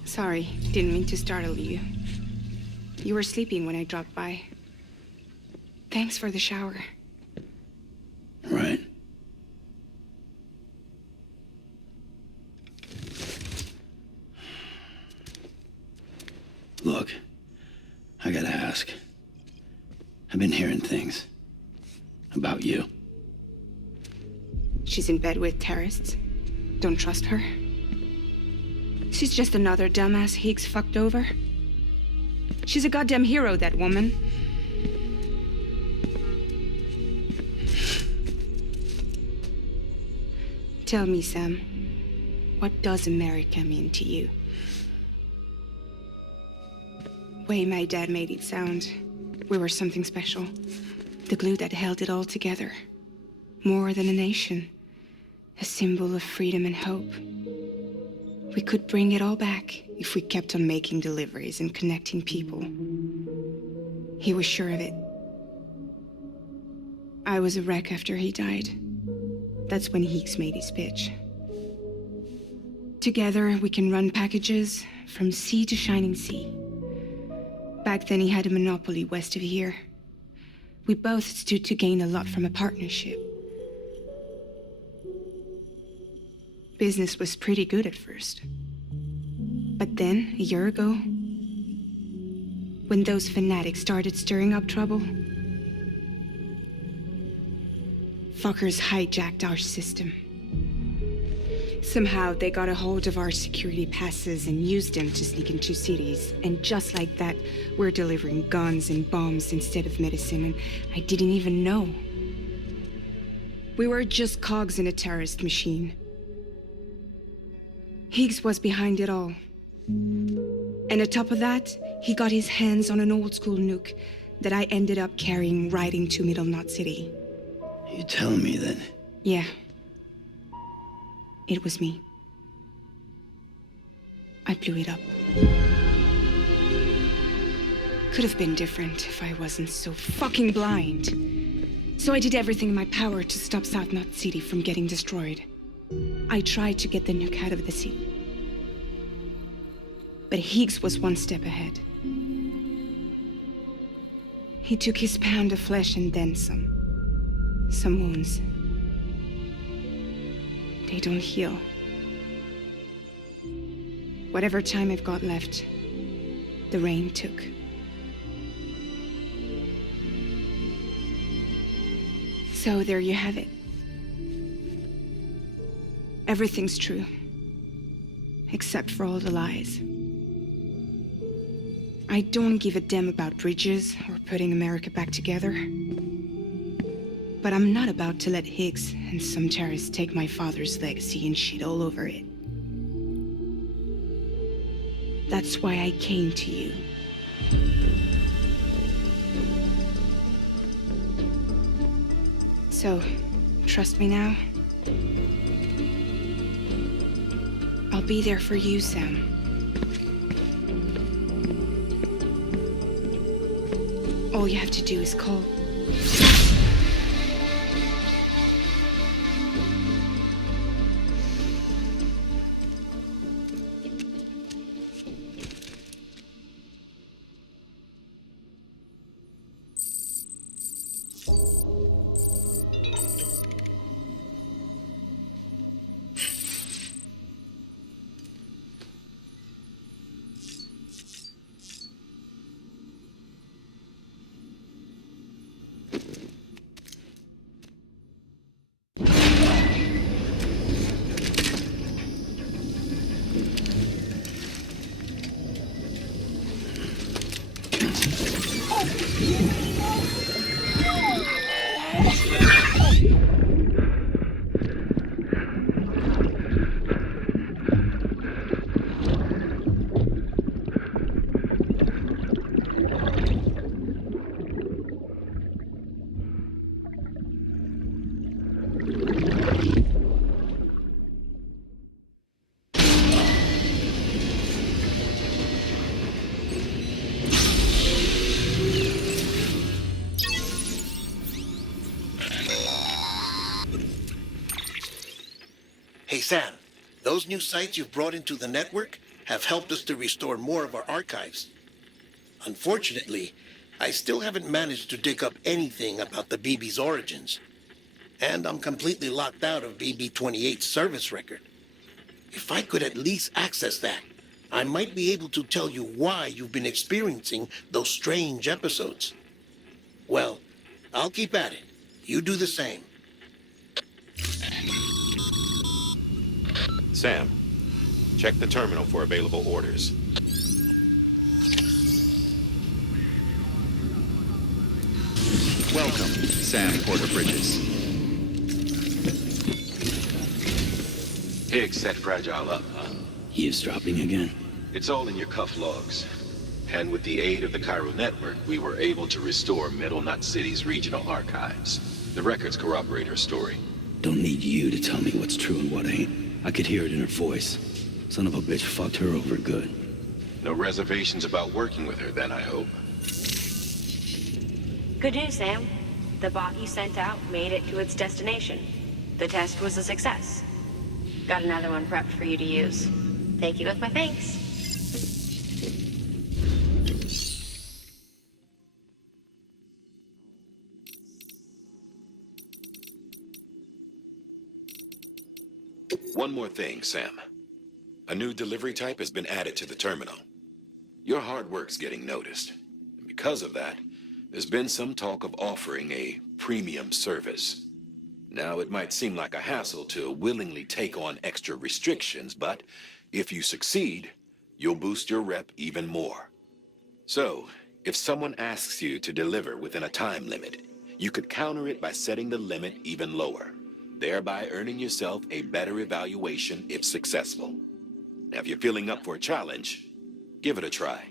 Sorry, didn't mean to startle you. You were sleeping when I dropped by. Thanks for the shower. Right. Look, I gotta ask. I've been hearing things about you. She's in bed with terrorists. Don't trust her. She's just another dumbass Higgs fucked over. She's a goddamn hero, that woman. Tell me, Sam, what does America mean to you? Way my dad made it sound, we were something special. The glue that held it all together. More than a nation. A symbol of freedom and hope. We could bring it all back if we kept on making deliveries and connecting people. He was sure of it. I was a wreck after he died. That's when Higgs made his pitch. Together, we can run packages from sea to shining sea. Back then, he had a monopoly west of here. We both stood to gain a lot from a partnership. Business was pretty good at first. But then, a year ago, when those fanatics started stirring up trouble, fuckers hijacked our system. Somehow, they got a hold of our security passes and used them to sneak into cities. And just like that, we're delivering guns and bombs instead of medicine, and I didn't even know. We were just cogs in a terrorist machine. Higgs was behind it all. And on top of that, he got his hands on an old-school nuke that I ended up carrying right into Middle Knot City. You telling me that? Yeah. It was me. I blew it up. Could have been different if I wasn't so fucking blind. So I did everything in my power to stop South Knot City from getting destroyed. I tried to get the nuke out of the city. But Higgs was one step ahead. He took his pound of flesh and then some. Some wounds. They don't heal. Whatever time I've got left, the rain took. So there you have it. Everything's true. Except for all the lies. I don't give a damn about bridges or putting America back together. But I'm not about to let Higgs and some terrorists take my father's legacy and shit all over it. That's why I came to you. So, trust me now? I'll be there for you, Sam. All you have to do is call. Hey, Sam, those new sites you've brought into the network have helped us to restore more of our archives. Unfortunately, I still haven't managed to dig up anything about the BB's origins. And I'm completely locked out of BB-28's service record. If I could at least access that, I might be able to tell you why you've been experiencing those strange episodes. Well, I'll keep at it. You do the same. Sam, check the terminal for available orders. Welcome, Sam Porter-Bridges. Higgs set Fragile up, huh? Eavesdropping again? It's all in your cuff logs. And with the aid of the Chiral network, we were able to restore Middle Knot City's regional archives. The records corroborate her story. Don't need you to tell me what's true and what ain't. I could hear it in her voice. Son of a bitch fucked her over good. No reservations about working with her then, I hope. Good news, Sam. The bot you sent out made it to its destination. The test was a success. Got another one prepped for you to use. Take you with my thanks. One more thing, Sam. A new delivery type has been added to the terminal. Your hard work's getting noticed. And because of that, there's been some talk of offering a premium service. Now, it might seem like a hassle to willingly take on extra restrictions, but if you succeed, you'll boost your rep even more. So, if someone asks you to deliver within a time limit, you could counter it by setting the limit even lower, thereby earning yourself a better evaluation if successful. Now, if you're feeling up for a challenge, give it a try.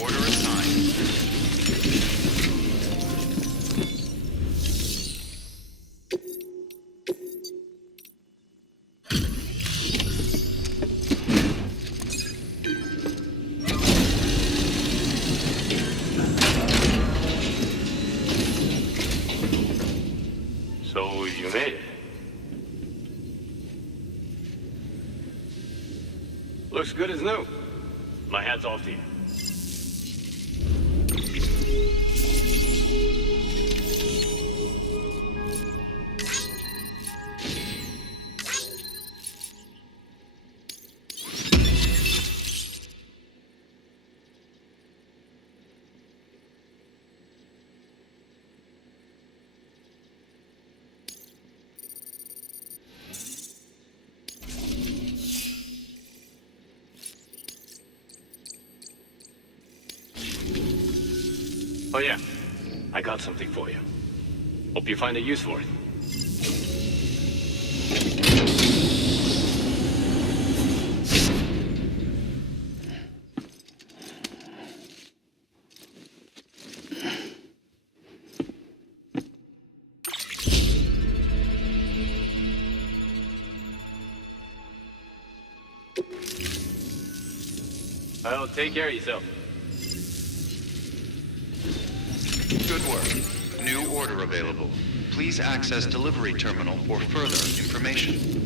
Order assigned. So you made it. Looks good as new. My hat's off to you. Oh yeah, I got something for you. Hope you find a use for it. Well, take care of yourself. Good work. New order available. Please access delivery terminal for further information.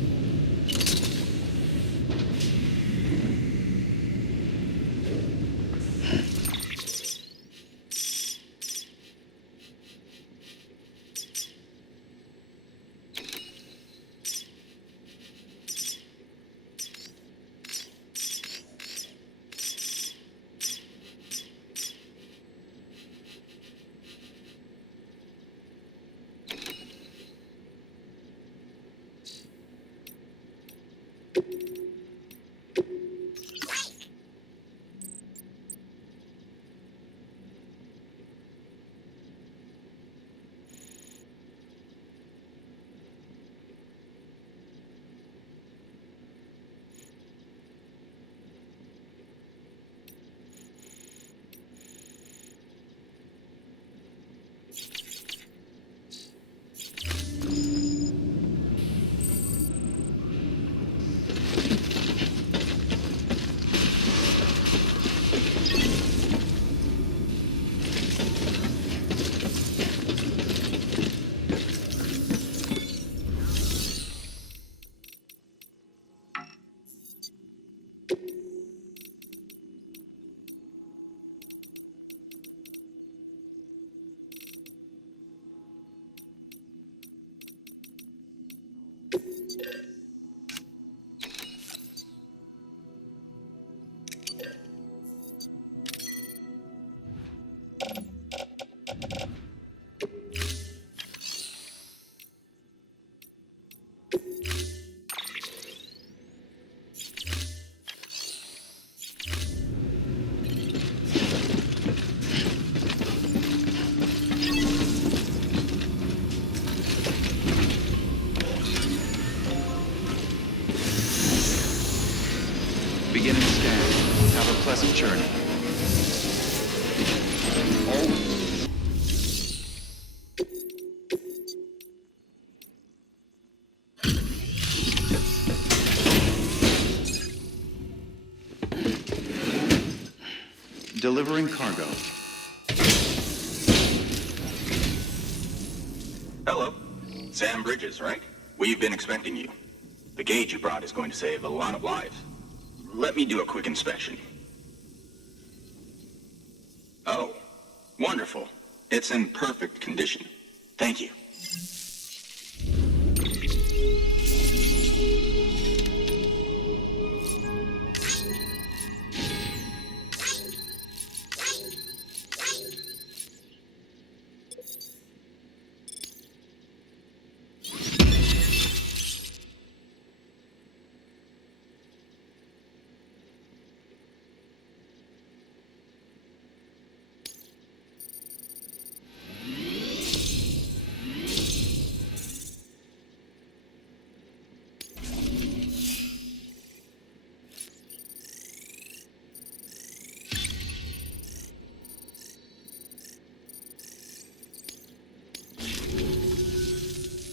unit scanned. Have a pleasant journey. Delivering cargo. Hello. Sam Bridges, right? We've been expecting you. The gauge you brought is going to save a lot of lives. Let me do a quick inspection. Oh, wonderful. It's in perfect condition. Thank you.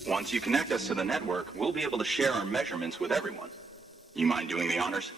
Once you connect us to the network, we'll be able to share our measurements with everyone. You mind doing the honors?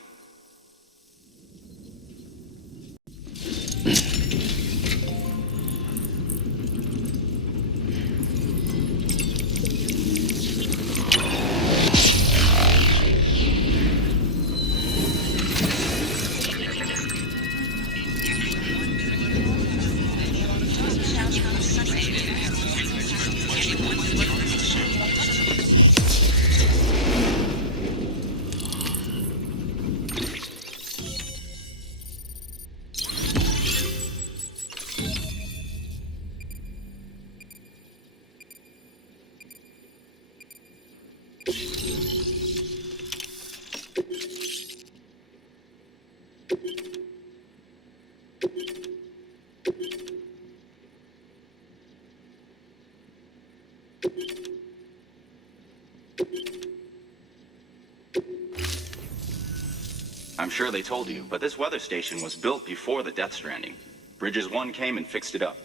I'm sure they told you, but this weather station was built before the Death Stranding. Bridges 1 came and fixed it up.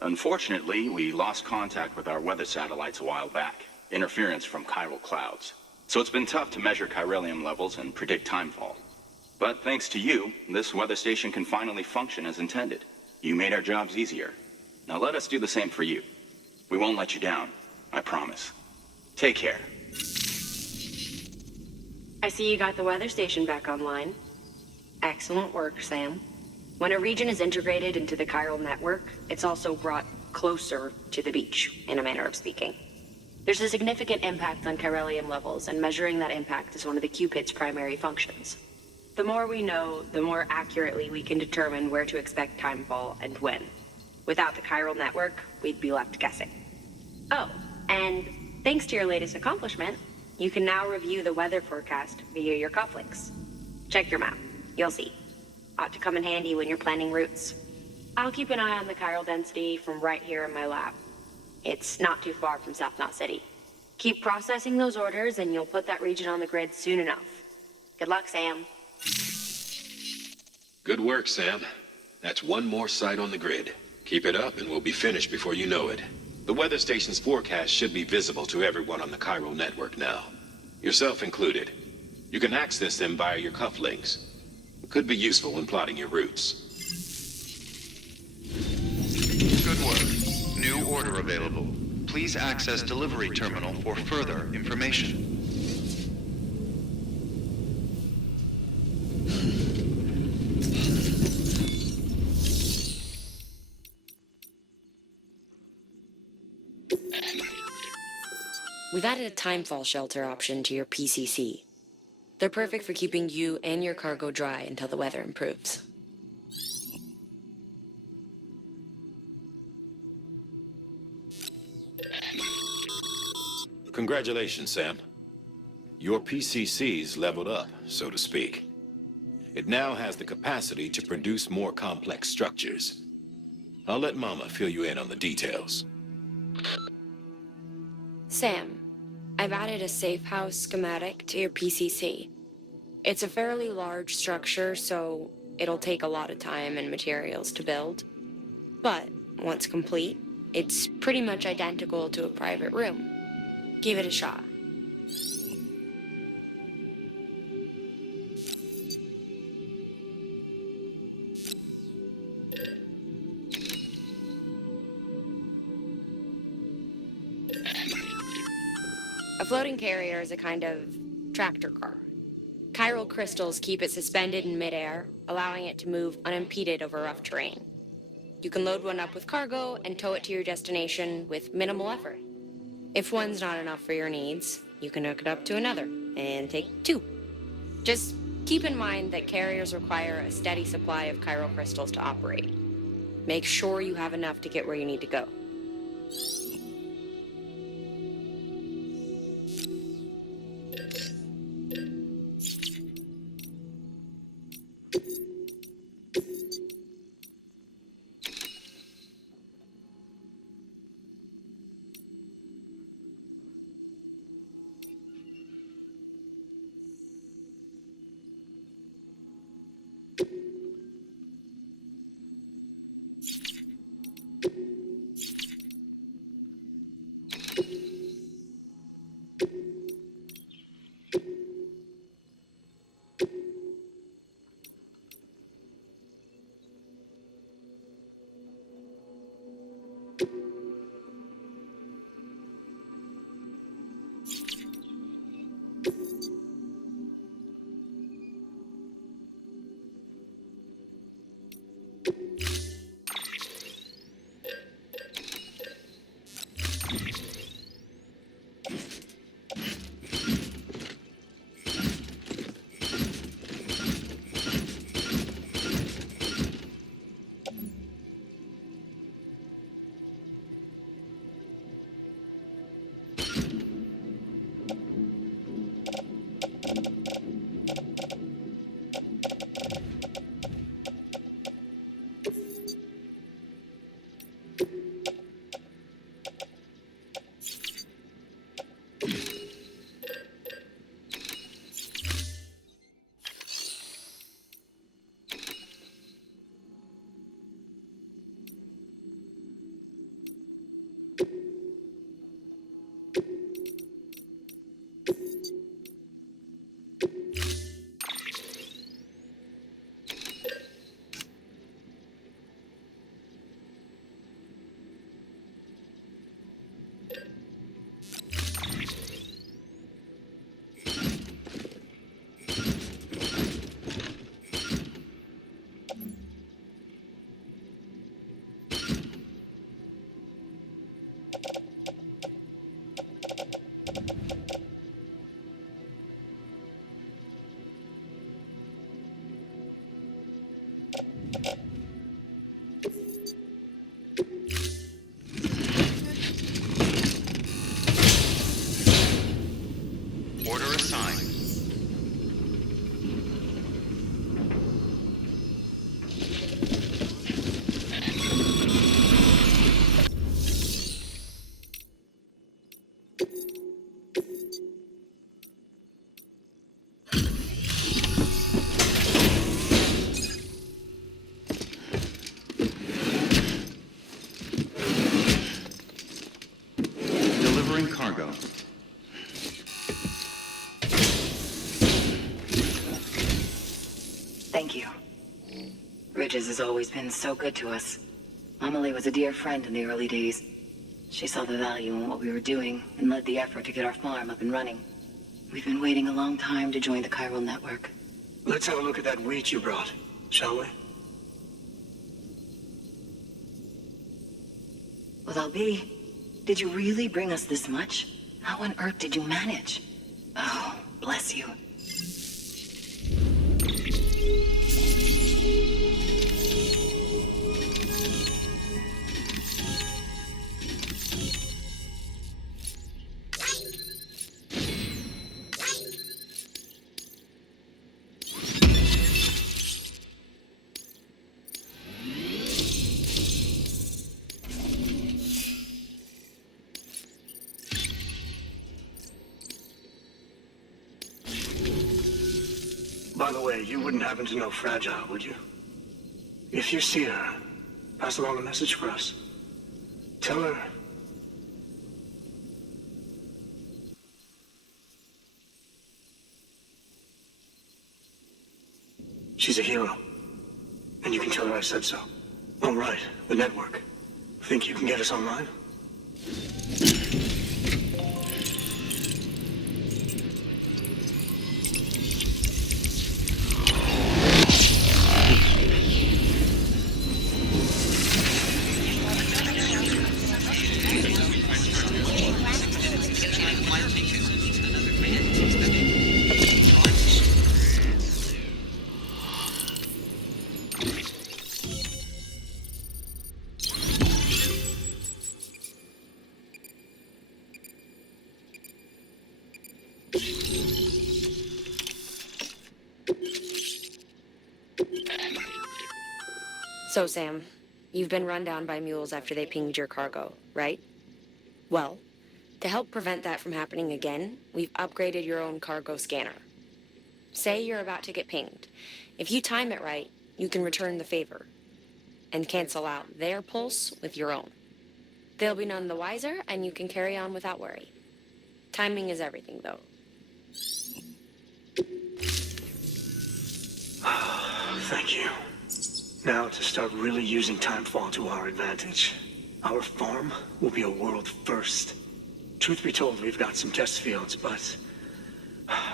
Unfortunately, we lost contact with our weather satellites a while back. Interference from chiral clouds. So it's been tough to measure chiralium levels and predict timefall. But thanks to you, this weather station can finally function as intended. You made our jobs easier. Now let us do the same for you. We won't let you down, I promise. Take care. I see you got the weather station back online. Excellent work, Sam. When a region is integrated into the chiral network, it's also brought closer to the beach, in a manner of speaking. There's a significant impact on chiralium levels, and measuring that impact is one of the Cupid's primary functions. The more we know, the more accurately we can determine where to expect timefall and when. Without the chiral network, we'd be left guessing. Oh, and thanks to your latest accomplishment, you can now review the weather forecast via your cufflinks. Check your map. You'll see. Ought to come in handy when you're planning routes. I'll keep an eye on the chiral density from right here in my lab. It's not too far from South Knot City. Keep processing those orders and you'll put that region on the grid soon enough. Good luck, Sam. Good work, Sam. That's one more site on the grid. Keep it up and we'll be finished before you know it. The weather station's forecast should be visible to everyone on the chiral network now. Yourself included. You can access them via your cufflinks. It could be useful when plotting your routes. Good work. New order available. Please access delivery terminal for further information. We've added a timefall shelter option to your PCC. They're perfect for keeping you and your cargo dry until the weather improves. Congratulations, Sam. Your PCC's leveled up, so to speak. It now has the capacity to produce more complex structures. I'll let Mama fill you in on the details. Sam, I've added a safe house schematic to your PCC. It's a fairly large structure, so it'll take a lot of time and materials to build. But once complete, it's pretty much identical to a private room. Give it a shot. A floating carrier is a kind of tractor car. Chiral crystals keep it suspended in midair, allowing it to move unimpeded over rough terrain. You can load one up with cargo and tow it to your destination with minimal effort. If one's not enough for your needs, you can hook it up to another and take two. Just keep in mind that carriers require a steady supply of chiral crystals to operate. Make sure you have enough to get where you need to go. Order assigned. Delivering cargo. Thank you. Bridges has always been so good to us. Amelie was a dear friend in the early days. She saw the value in what we were doing and led the effort to get our farm up and running. We've been waiting a long time to join the chiral network. Let's have a look at that wheat you brought, shall we? Well, Albi, did you really bring us this much? How on earth did you manage? Oh, bless you. By the way, you wouldn't happen to know Fragile, would you? If you see her, pass along a message for us. Tell her... she's a hero. And you can tell her I said so. All right, the network. Think you can get us online? So, Sam, you've been run down by mules after they pinged your cargo, right? Well, to help prevent that from happening again, we've upgraded your own cargo scanner. Say you're about to get pinged. If you time it right, you can return the favor and cancel out their pulse with your own. They'll be none the wiser, and you can carry on without worry. Timing is everything, though. Thank you. Now to start really using timefall to our advantage. Our farm will be a world first. Truth be told, we've got some test fields, but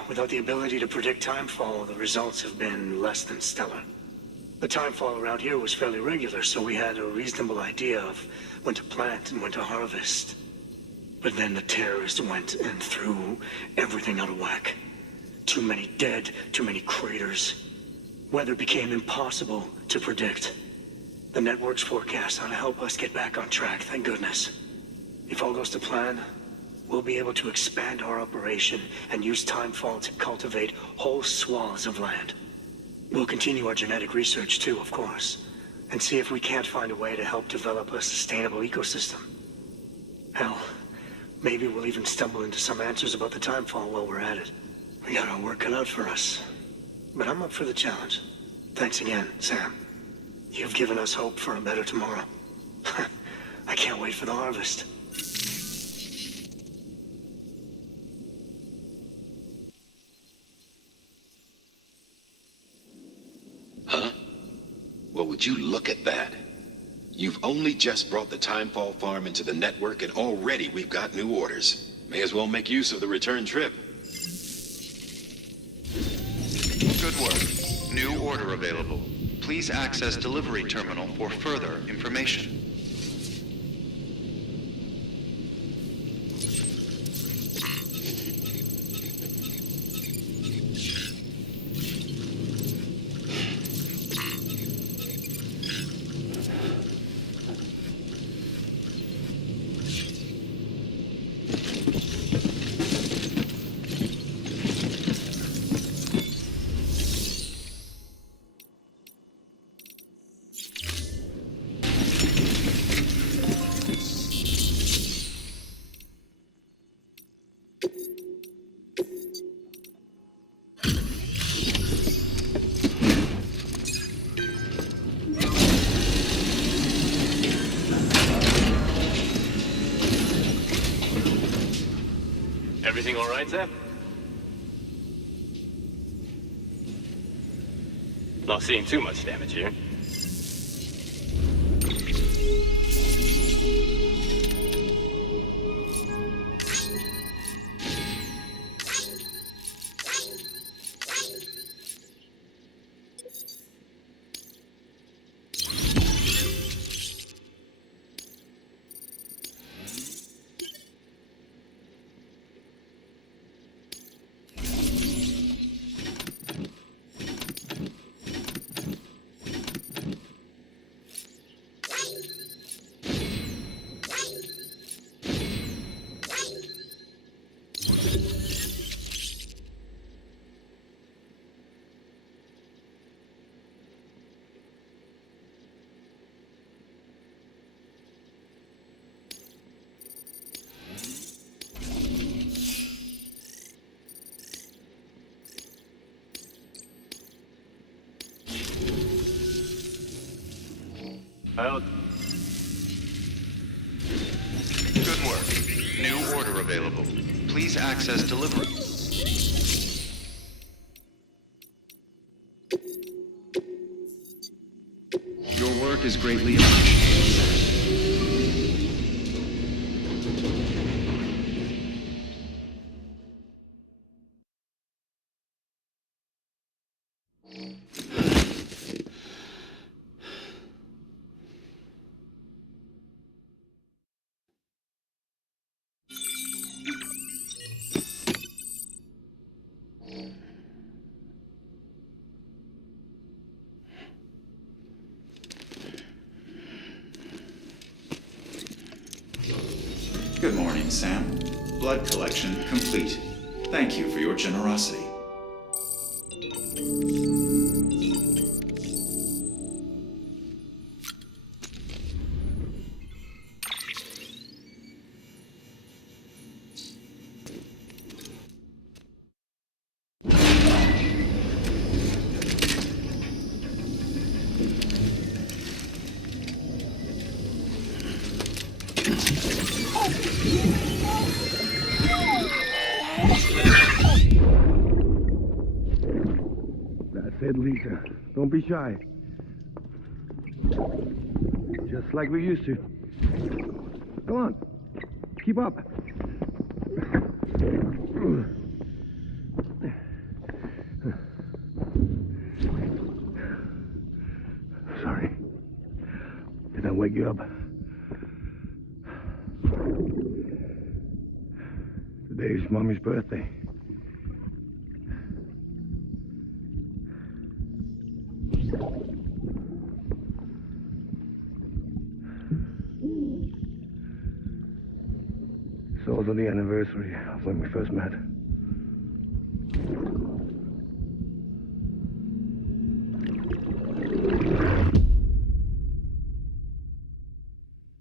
without the ability to predict timefall, the results have been less than stellar. The timefall around here was fairly regular, so we had a reasonable idea of when to plant and when to harvest. But then the terrorists went and threw everything out of whack. Too many dead, too many craters. Weather became impossible to predict. The network's forecast ought to help us get back on track, thank goodness. If all goes to plan, we'll be able to expand our operation and use timefall to cultivate whole swaths of land. We'll continue our genetic research too, of course, and see if we can't find a way to help develop a sustainable ecosystem. Hell, maybe we'll even stumble into some answers about the timefall while we're at it. We got our work cut out for us. But I'm up for the challenge. Thanks again, Sam. You've given us hope for a better tomorrow. I can't wait for the harvest. Huh? Well, would you look at that? You've only just brought the Timefall farm into the network, and already we've got new orders. May as well make use of the return trip. Good work. New order available. Please access delivery terminal for further information. Everything all right, Zeb? Not seeing too much damage here. I don't... Good work. New order available. Please access delivery. Your work is greatly appreciated, Sam. Good morning, Sam. Blood collection complete. Thank you for your generosity. That's it, Lisa. Don't be shy. Just like we used to. Come on. Keep up. Sorry. Did I wake you up? Today's Mommy's birthday. It's also the anniversary of when we first met.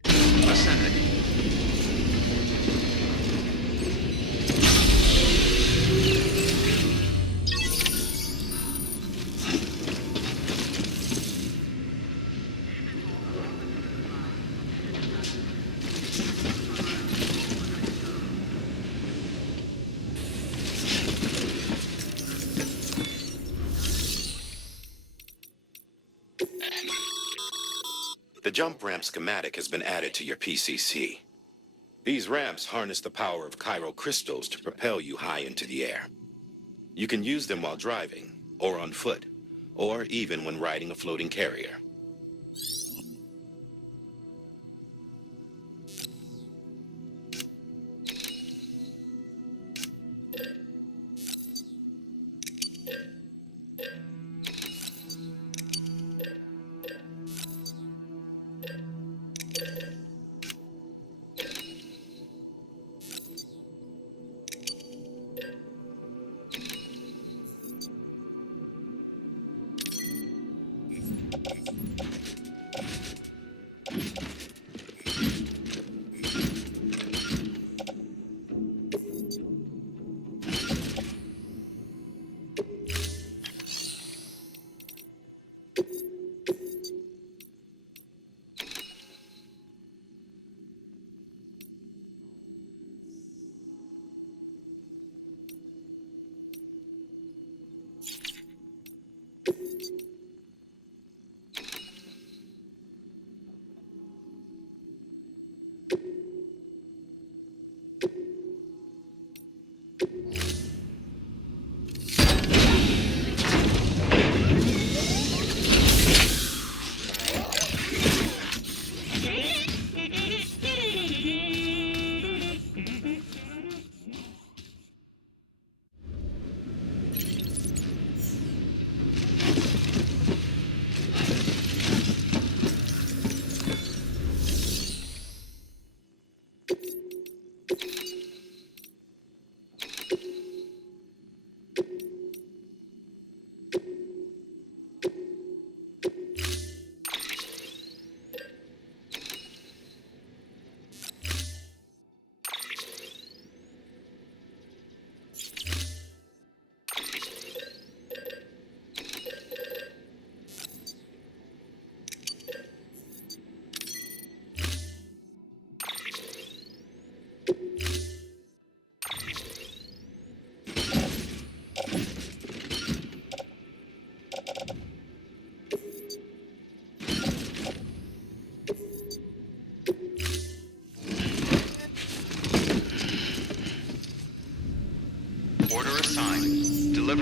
Ascending. The jump ramp schematic has been added to your PCC. These ramps harness the power of chiral crystals to propel you high into the air. You can use them while driving, or on foot, or even when riding a floating carrier.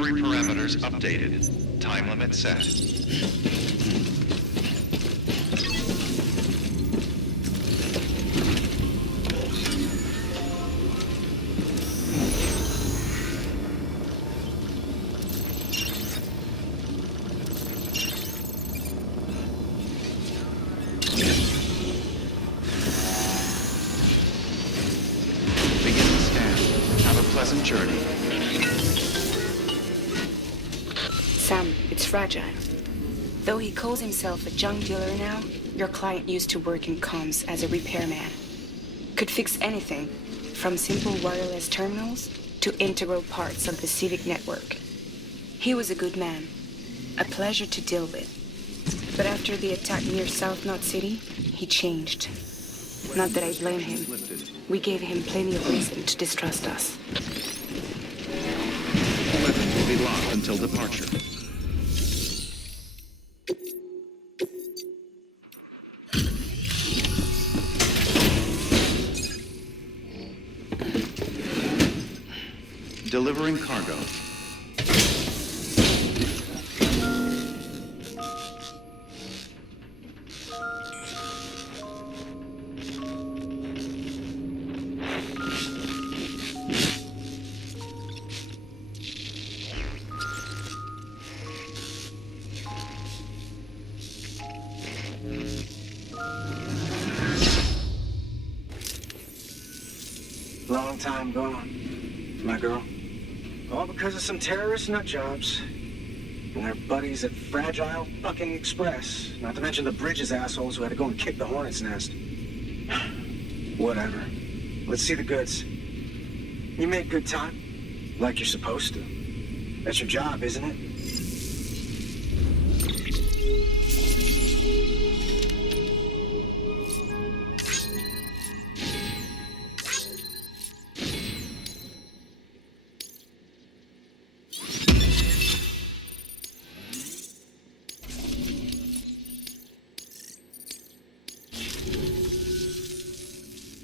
Delivery parameters updated. Time limit set. Begin the scan. Have a pleasant journey. Sam, it's fragile. Though he calls himself a junk dealer now, your client used to work in comms as a repairman. Could fix anything, from simple wireless terminals to integral parts of the civic network. He was a good man, a pleasure to deal with. But after the attack near South Knot City, he changed. Not that I blame him. We gave him plenty of reason to distrust us. Weapons will be locked until departure. Delivering cargo. Long time gone, my girl. All because of some terrorist nutjobs. And their buddies at Fragile fucking Express. Not to mention the Bridges assholes who had to go and kick the hornet's nest. Whatever. Let's see the goods. You made good time. Like you're supposed to. That's your job, isn't it?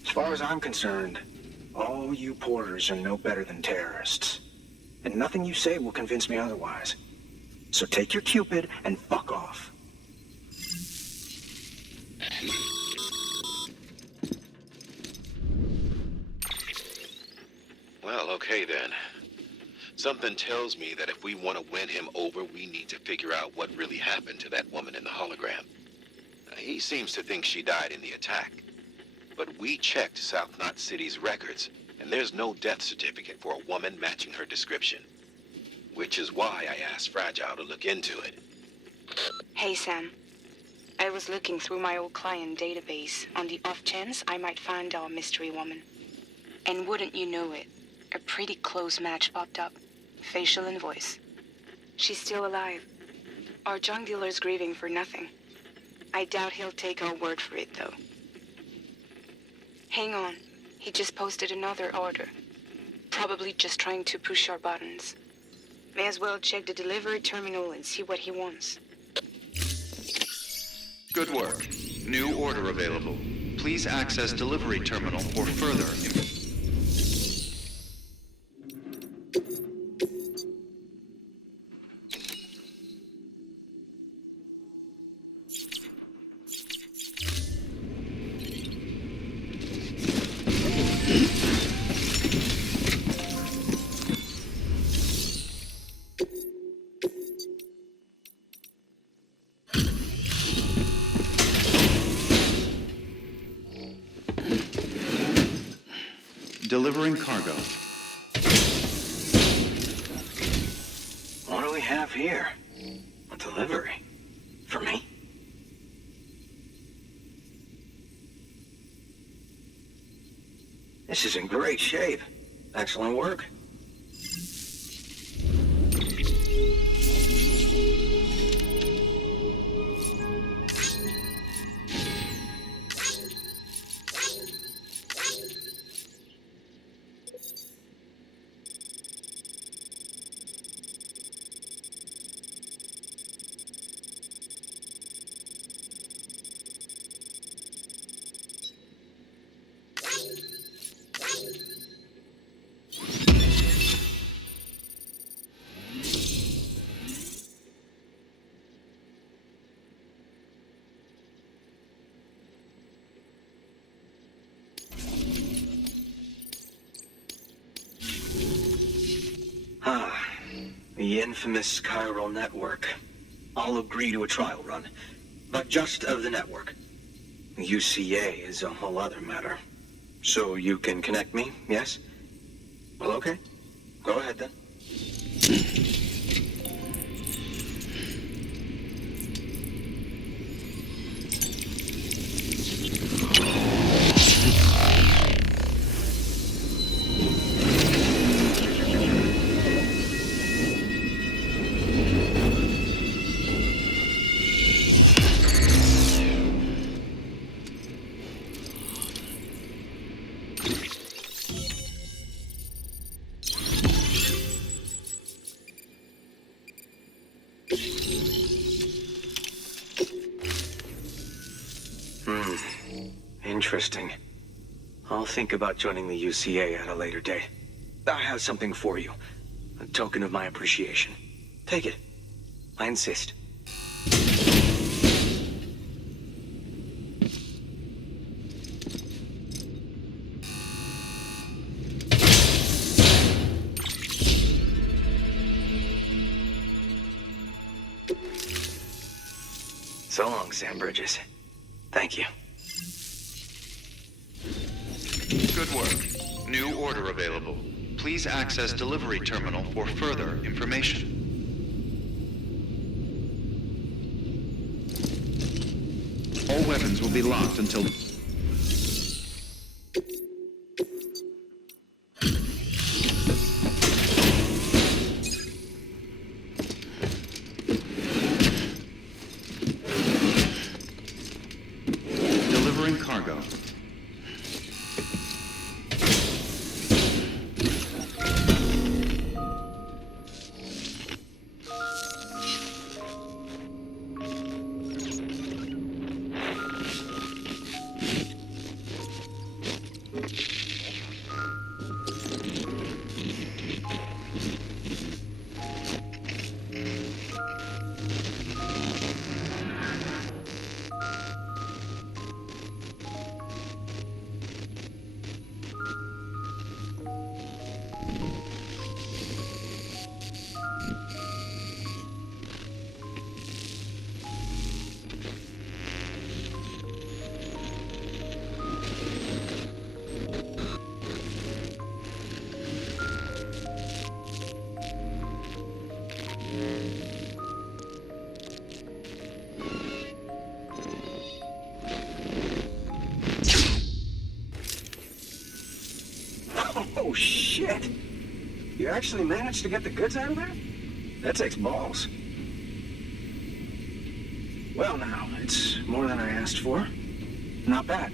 As far as I'm concerned, all you porters are no better than terrorists. And nothing you say will convince me otherwise. So take your Cupid and fuck off. Well, okay then. Something tells me that if we want to win him over, we need to figure out what really happened to that woman in the hologram. He seems to think she died in the attack. But we checked South Knot City's records, and there's no death certificate for a woman matching her description. Which is why I asked Fragile to look into it. Hey, Sam. I was looking through my old client database on the off chance I might find our mystery woman. And wouldn't you know it, a pretty close match popped up. Facial and voice. She's still alive. Our junk dealer's grieving for nothing. I doubt he'll take our word for it, though. Hang on. He just posted another order. Probably just trying to push our buttons. May as well check the delivery terminal and see what he wants. Good work. New order available. Please access delivery terminal for further information. Delivering cargo. What do we have here? A delivery? For me? This is in great shape. Excellent work. The infamous chiral network. I'll agree to a trial run, but just of the network. UCA is a whole other matter. So you can connect me, yes? Well, okay. Go ahead then. Interesting. I'll think about joining the UCA at a later date. I have something for you. A token of my appreciation. Take it. I insist. So long, Sam Bridges. Thank you. Good work. New order available. Please access delivery terminal for further information. All weapons will be locked until... Delivering cargo. Oh, shit! You actually managed to get the goods out of there? That takes balls. Well, now, it's more than I asked for. Not bad.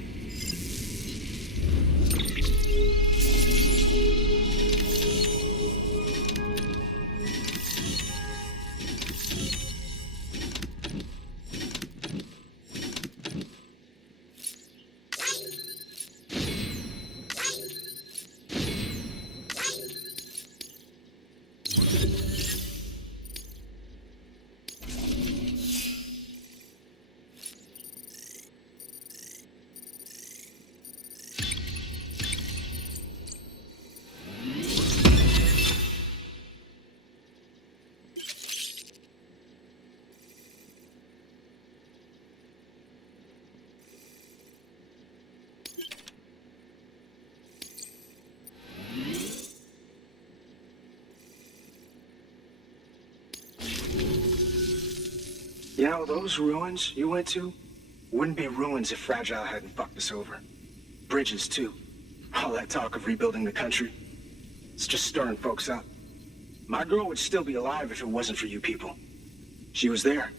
You know, those ruins you went to wouldn't be ruins if Fragile hadn't fucked us over. Bridges, too. All that talk of rebuilding the country. It's just stirring folks up. My girl would still be alive if it wasn't for you people. She was there.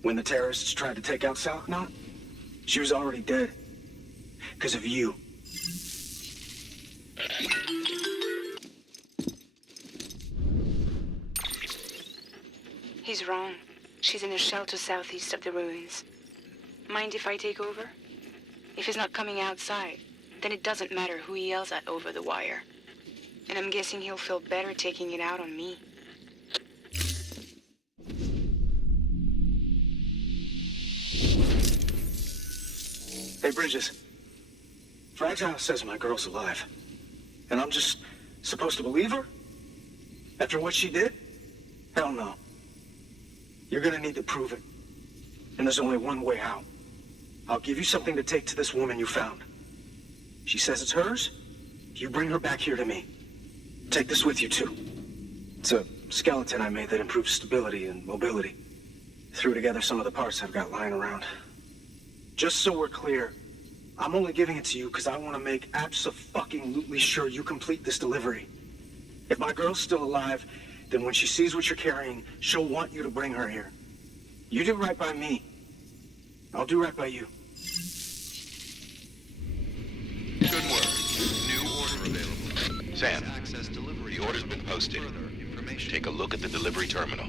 When the terrorists tried to take out South Knot, she was already dead. Because of you. He's wrong. She's in a shelter southeast of the ruins. Mind if I take over? If he's not coming outside, then it doesn't matter who he yells at over the wire. And I'm guessing he'll feel better taking it out on me. Hey, Bridges. Fragile says my girl's alive. And I'm just supposed to believe her? After what she did? Hell no. You're gonna need to prove it. And there's only one way out. I'll give you something to take to this woman you found. She says it's hers. You bring her back here to me. Take this with you, too. It's a skeleton I made that improves stability and mobility. Threw together some of the parts I've got lying around. Just so we're clear, I'm only giving it to you because I want to make abso-fucking-lutely sure you complete this delivery. If my girl's still alive, then when she sees what you're carrying, she'll want you to bring her here. You do right by me. I'll do right by you. Good work. New order available. Sam, Access delivery. the order's been posted. Further information. Take a look at the delivery terminal.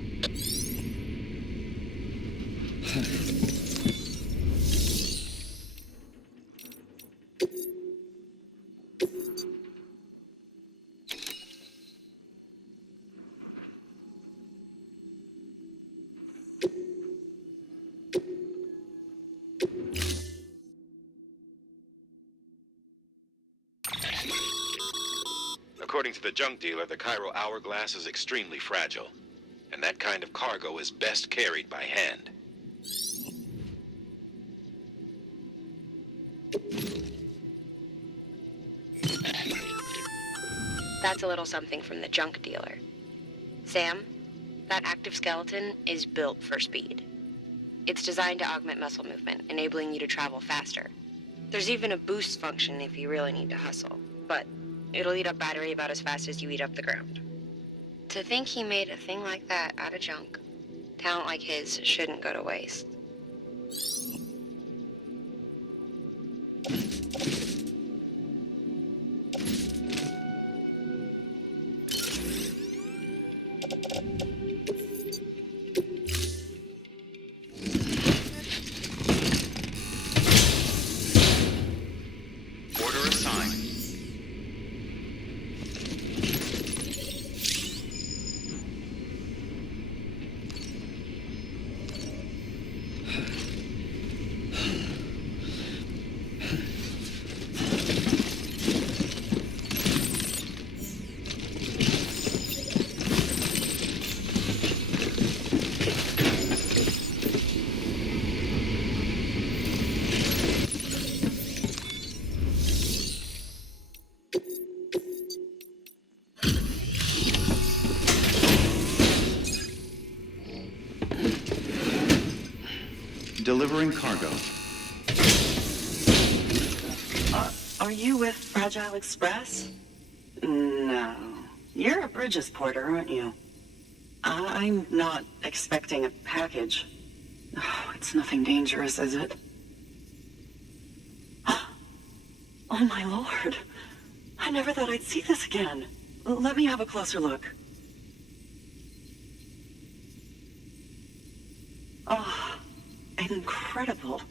According to the junk dealer, the Cairo hourglass is extremely fragile, and that kind of cargo is best carried by hand. That's a little something from the junk dealer. Sam, that active skeleton is built for speed. It's designed to augment muscle movement, enabling you to travel faster. There's even a boost function if you really need to hustle, but it'll eat up battery about as fast as you eat up the ground. To think he made a thing like that out of junk, talent like his shouldn't go to waste. Order assigned. Delivering cargo. Are you with Fragile Express? No. You're a Bridges porter, aren't you? I'm not expecting a package. Oh, it's nothing dangerous, is it? Oh my lord. I never thought I'd see this again. Let me have a closer look. Oh, incredible.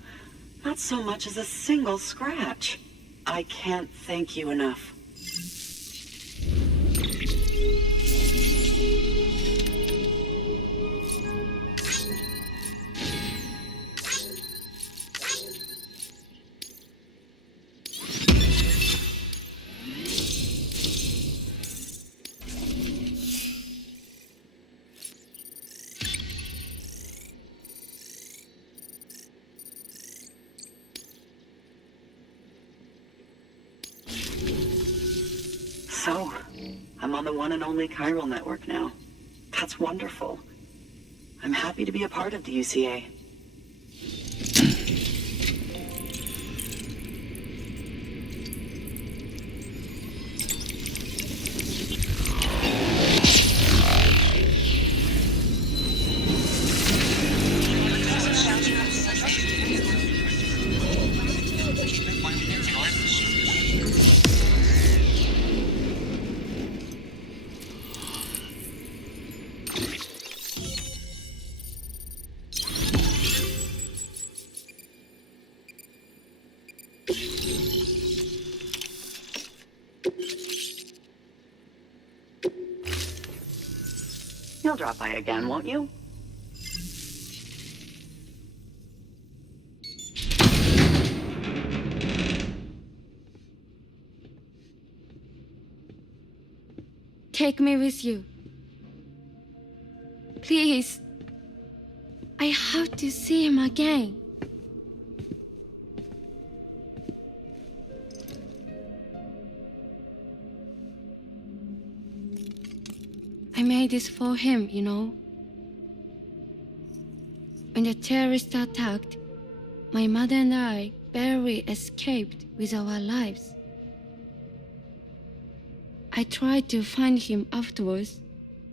Not so much as a single scratch. I can't thank you enough. So, I'm on the one and only chiral network now. That's wonderful. I'm happy to be a part of the UCA. You'll drop by again, won't you? Take me with you. Please. I have to see him again. I made this for him, you know. When the terrorists attacked, my mother and I barely escaped with our lives. I tried to find him afterwards.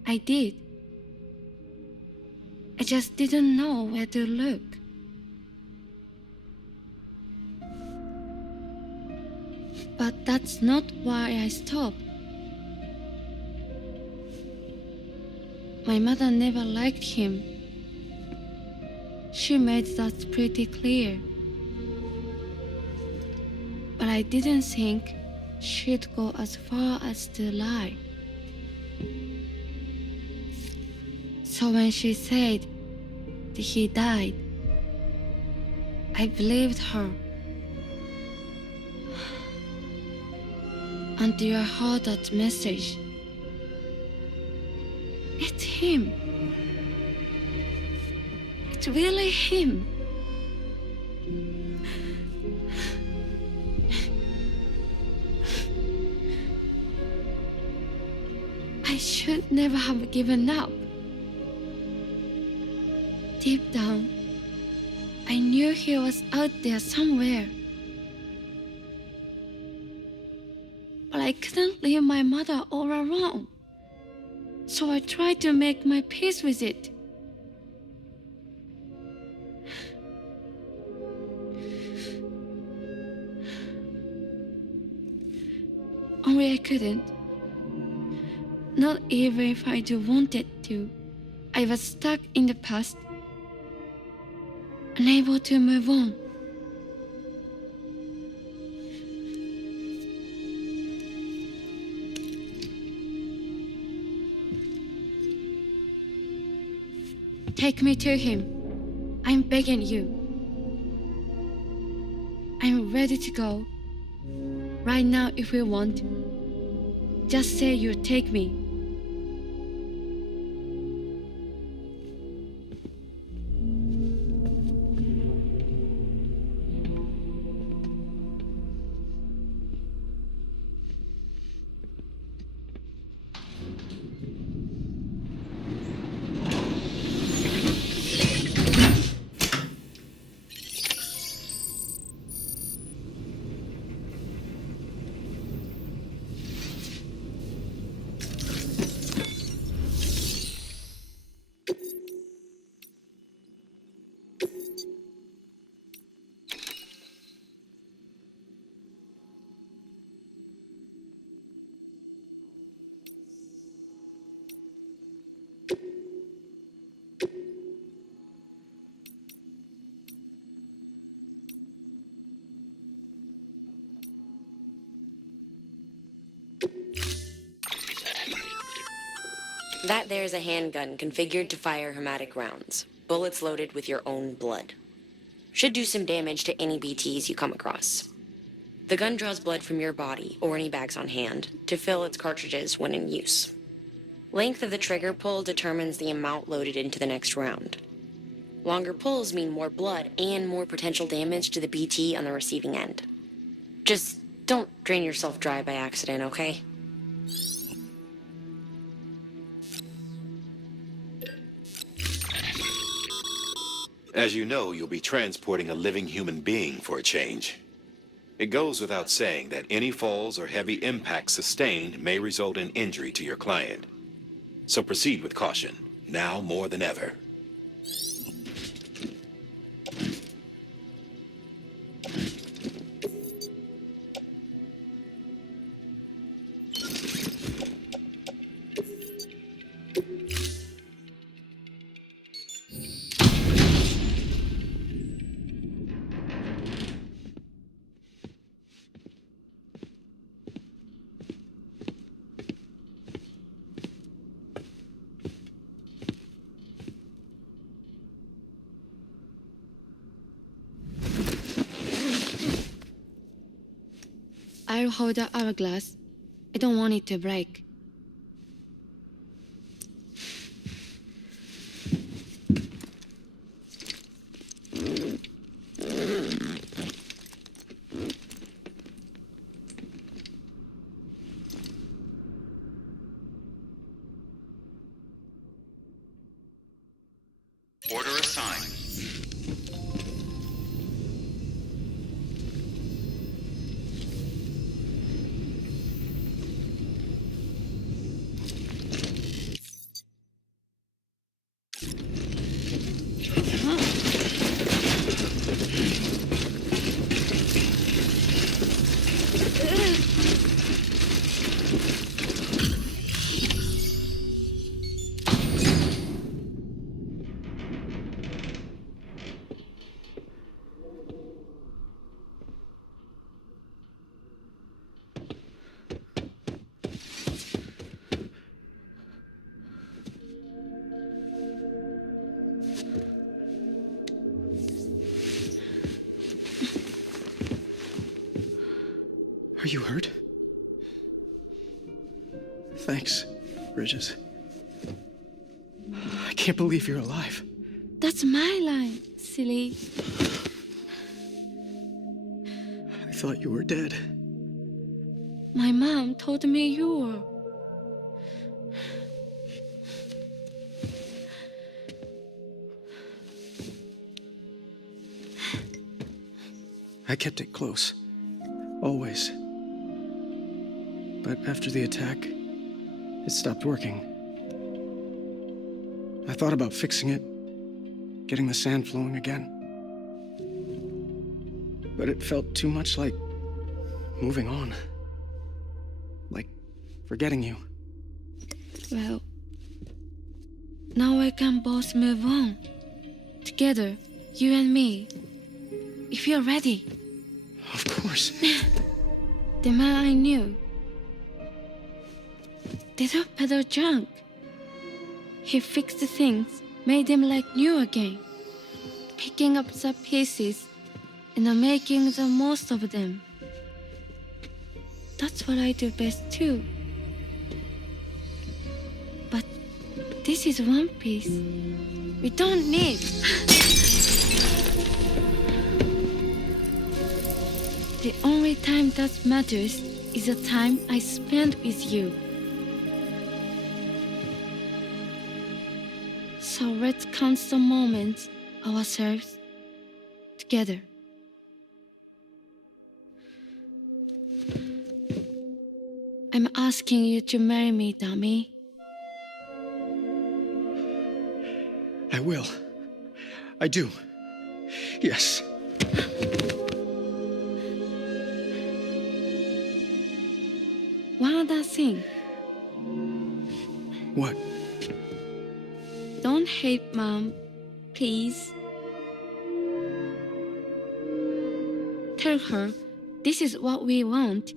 I did. I just didn't know where to look. But that's not why I stopped. My mother never liked him. She made that pretty clear. But I didn't think she'd go as far as to lie. So when she said that he died, I believed her. Until I heard that message. It's him. It's really him. I should never have given up. Deep down, I knew he was out there somewhere. But I couldn't leave my mother all alone. So I tried to make my peace with it. Only I couldn't. Not even if I wanted to. I was stuck in the past, unable to move on. Take me to him. I'm begging you. I'm ready to go. Right now if you want. Just say you'll take me. That there's a handgun configured to fire hermetic rounds, bullets loaded with your own blood. Should do some damage to any BTs you come across. The gun draws blood from your body, or any bags on hand, to fill its cartridges when in use. Length of the trigger pull determines the amount loaded into the next round. Longer pulls mean more blood and more potential damage to the BT on the receiving end. Just don't drain yourself dry by accident, okay? As you know, you'll be transporting a living human being for a change. It goes without saying that any falls or heavy impacts sustained may result in injury to your client. So proceed with caution, now more than ever. I'll hold the hourglass. I don't want it to break. Are you hurt? Thanks, Bridges. I can't believe you're alive. That's my line, silly. I thought you were dead. My mom told me you were. I kept it close. Always. But after the attack, it stopped working. I thought about fixing it, getting the sand flowing again. But it felt too much like moving on. Like forgetting you. Well, now we can both move on. Together, you and me. If you're ready. Of course. The man I knew. Little peddler junk. He fixed things, made them like new again. Picking up the pieces and making the most of them. That's what I do best too. But this is one piece. We don't need. The only time that matters is the time I spend with you. So let's count the moments ourselves together. I'm asking you to marry me, dummy. I will. I do. Yes. One other thing. What? Don't hate Mom, please. Tell her this is what we want.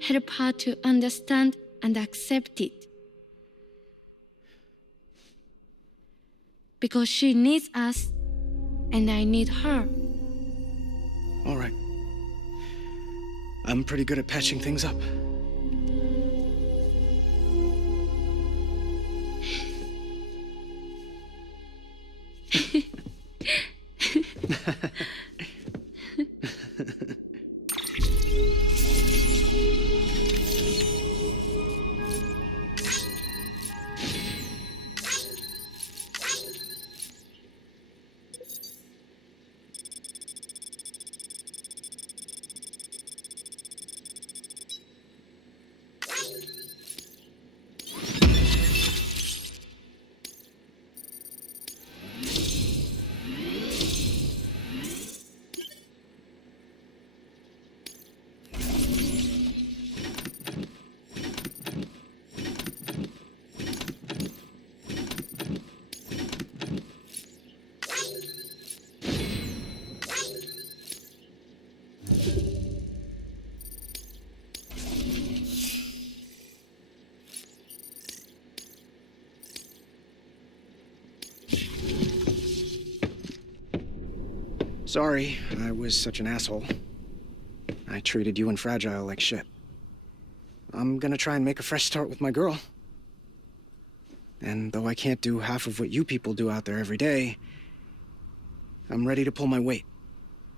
Help her to understand and accept it. Because she needs us, and I need her. All right. I'm pretty good at patching things up. Sorry, I was such an asshole. I treated you and Fragile like shit. I'm gonna try and make a fresh start with my girl. And though I can't do half of what you people do out there every day, I'm ready to pull my weight.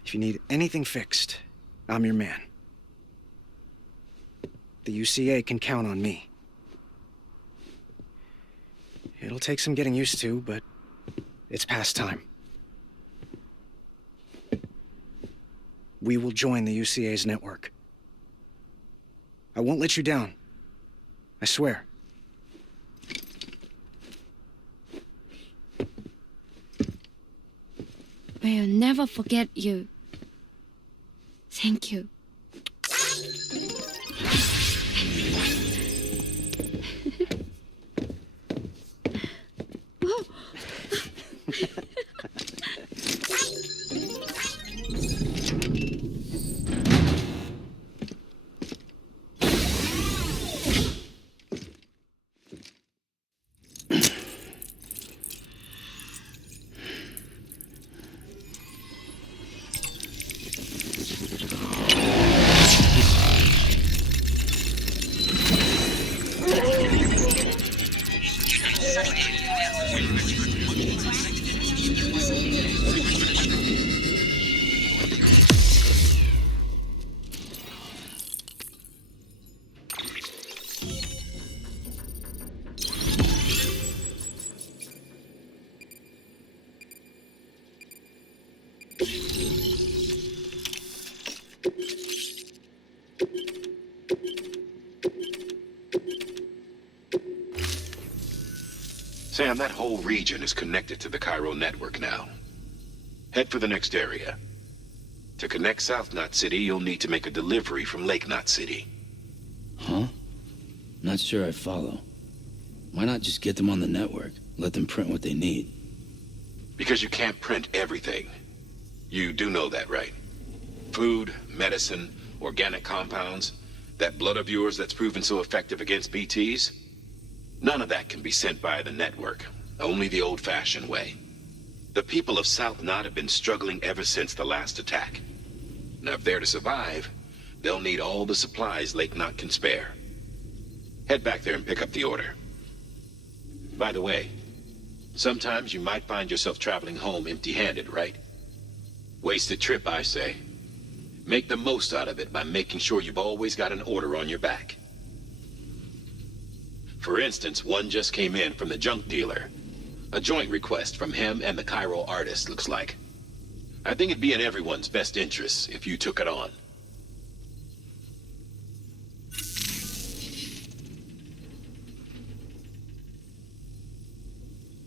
If you need anything fixed, I'm your man. The UCA can count on me. It'll take some getting used to, but it's past time. We will join the UCA's network. I won't let you down. I swear. We'll never forget you. Thank you. Sam, that whole region is connected to the Cairo network now. Head for the next area. To connect South Knot City, you'll need to make a delivery from Lake Knot City. Huh? Not sure I follow. Why not just get them on the network? Let them print what they need. Because you can't print everything. You do know that, right? Food, medicine, organic compounds, that blood of yours that's proven so effective against BTs? None of that can be sent via the network. Only the old-fashioned way. The people of South Knot have been struggling ever since the last attack. Now, if they're to survive, they'll need all the supplies Lake Knot can spare. Head back there and pick up the order. By the way, sometimes you might find yourself traveling home empty-handed, right? Wasted trip, I say. Make the most out of it by making sure you've always got an order on your back. For instance, one just came in from the junk dealer. A joint request from him and the Cairo artist, looks like. I think it'd be in everyone's best interest if you took it on.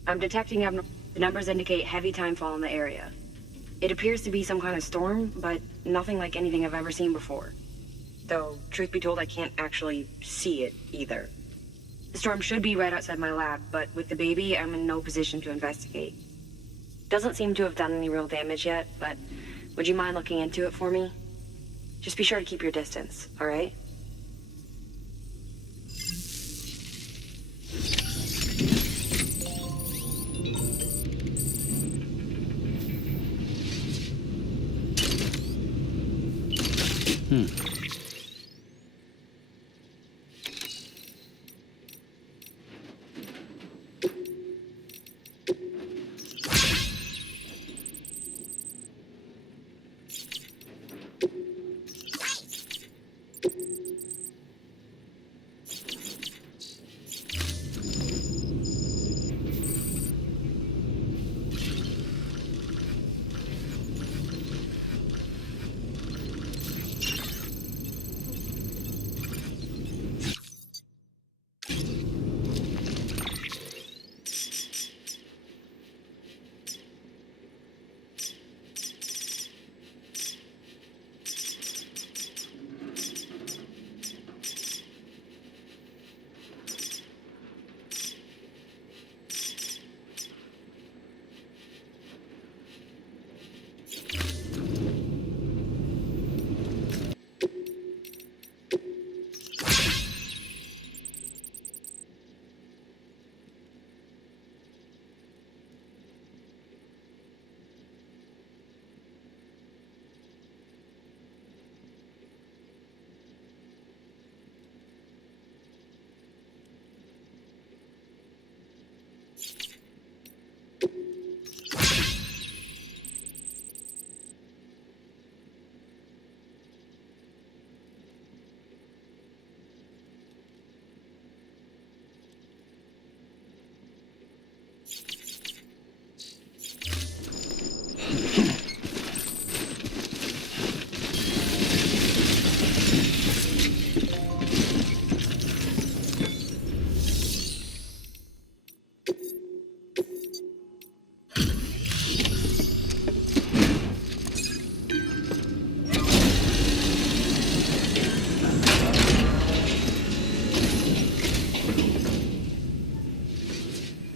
I'm detecting the numbers indicate heavy timefall in the area. It appears to be some kind of storm, but nothing like anything I've ever seen before. Though, truth be told, I can't actually see it either. The storm should be right outside my lab, but with the baby, I'm in no position to investigate. Doesn't seem to have done any real damage yet, but would you mind looking into it for me? Just be sure to keep your distance, all right?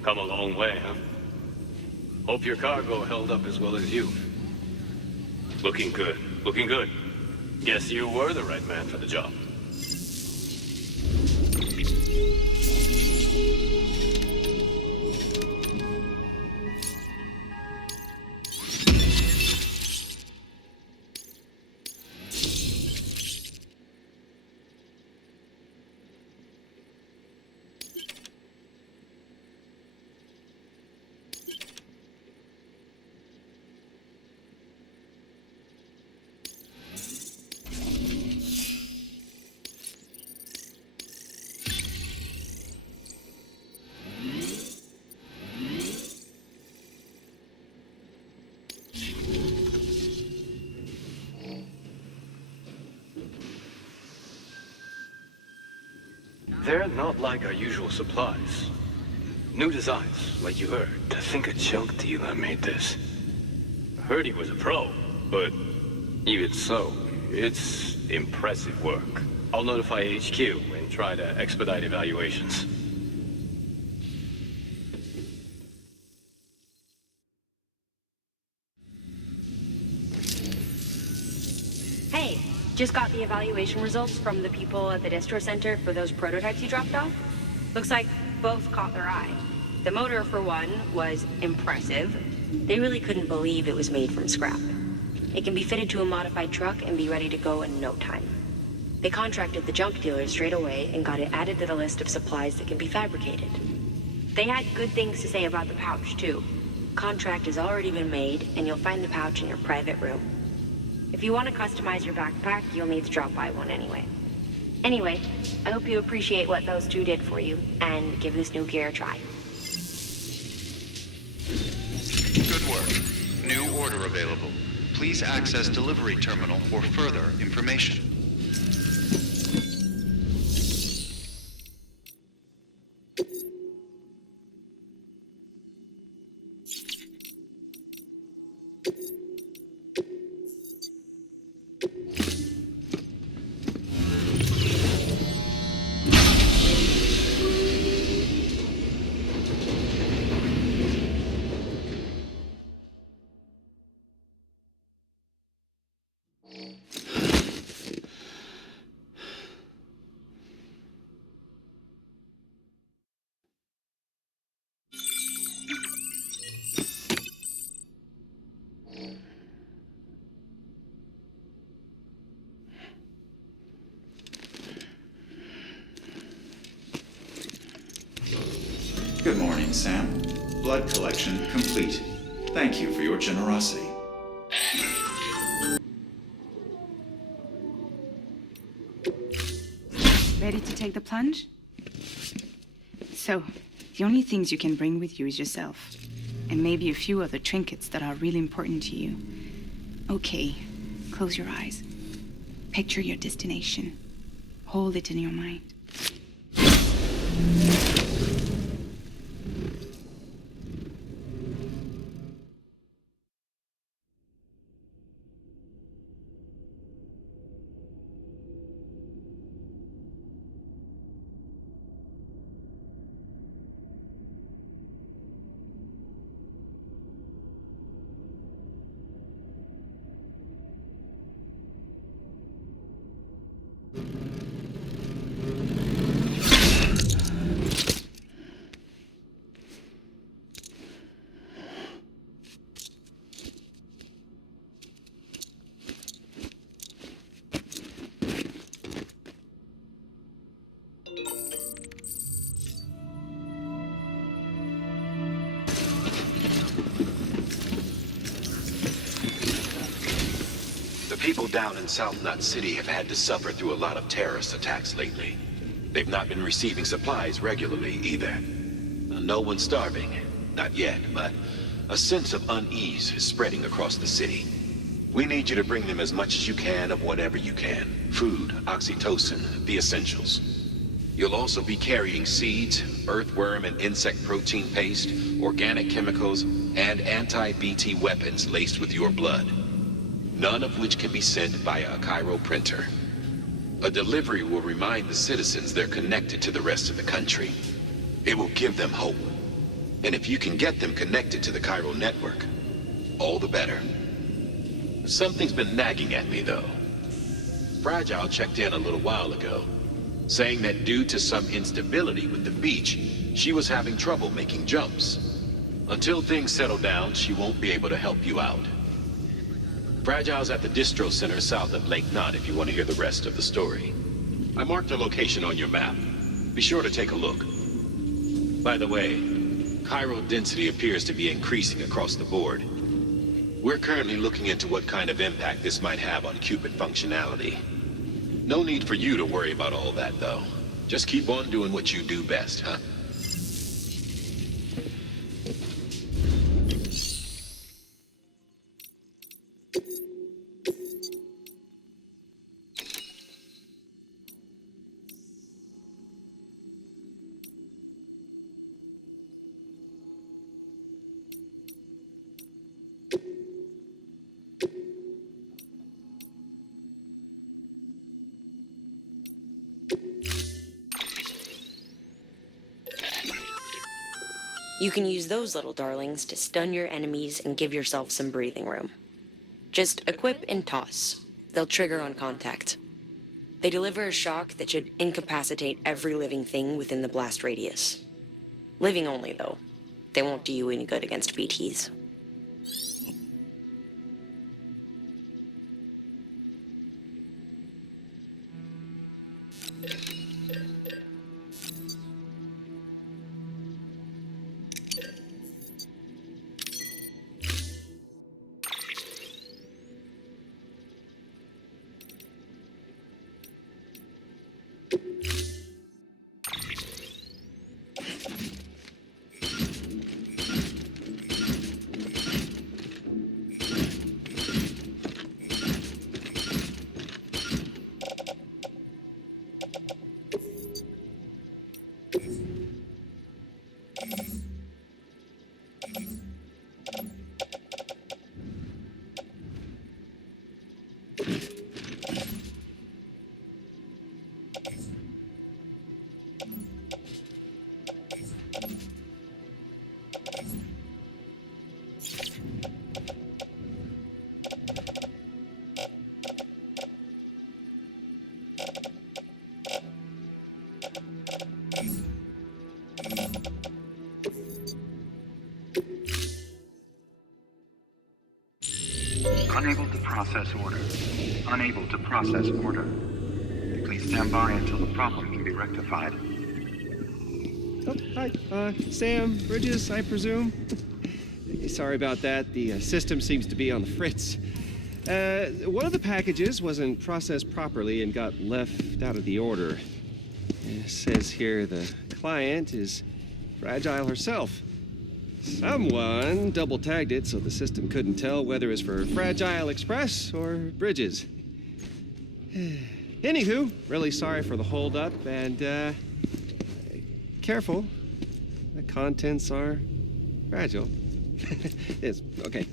Come a long way, huh? Hope your cargo held up as well as you. Looking good. Looking good. Guess you were the right man for the job. They're not like our usual supplies. New designs, like you heard. To think a junk dealer made this. I heard he was a pro, but even so, it's impressive work. I'll notify HQ and try to expedite evaluations. Hey, just got the evaluation results from the people at the distro center for those prototypes you dropped off. Looks like both caught their eye. The motor, for one, was impressive. They really couldn't believe it was made from scrap. It can be fitted to a modified truck and be ready to go in no time. They contracted the junk dealer straight away and got it added to the list of supplies that can be fabricated. They had good things to say about the pouch, too. Contract has already been made, and you'll find the pouch in your private room. If you want to customize your backpack, you'll need to drop by one anyway. Anyway, I hope you appreciate what those two did for you, and give this new gear a try. Good work. New order available. Please access delivery terminal for further information. Good morning, Sam. Blood collection complete. Thank you for your generosity. Ready to take the plunge? So, the only things you can bring with you is yourself. And maybe a few other trinkets that are really important to you. Okay, close your eyes. Picture your destination. Hold it in your mind. People down in South Knot City have had to suffer through a lot of terrorist attacks lately. They've not been receiving supplies regularly either. No one's starving, not yet, but a sense of unease is spreading across the city. We need you to bring them as much as you can of whatever you can. Food, oxytocin, the essentials. You'll also be carrying seeds, earthworm and insect protein paste, organic chemicals, and anti-BT weapons laced with your blood. None of which can be sent via a Cairo printer. A delivery will remind the citizens they're connected to the rest of the country. It will give them hope. And if you can get them connected to the Cairo network, all the better. Something's been nagging at me, though. Fragile checked in a little while ago, saying that due to some instability with the beach, she was having trouble making jumps. Until things settle down, she won't be able to help you out. Fragile's at the distro center south of Lake Knot if you want to hear the rest of the story. I marked her location on your map. Be sure to take a look. By the way, Cairo density appears to be increasing across the board. We're currently looking into what kind of impact this might have on Cupid functionality. No need for you to worry about all that, though. Just keep on doing what you do best, huh? You can use those little darlings to stun your enemies and give yourself some breathing room. Just equip and toss. They'll trigger on contact. They deliver a shock that should incapacitate every living thing within the blast radius. Living only, though. They won't do you any good against BTs. Unable to process order. Unable to process order. Please stand by until the problem can be rectified. Oh, hi. Sam, Bridges, I presume? Sorry about that. The system seems to be on the fritz. One of the packages wasn't processed properly and got left out of the order. It says here the client is Fragile herself. Someone double-tagged it so the system couldn't tell whether it was for Fragile Express or Bridges. Anywho, really sorry for the hold-up, and, careful. The contents are fragile. Yes, okay.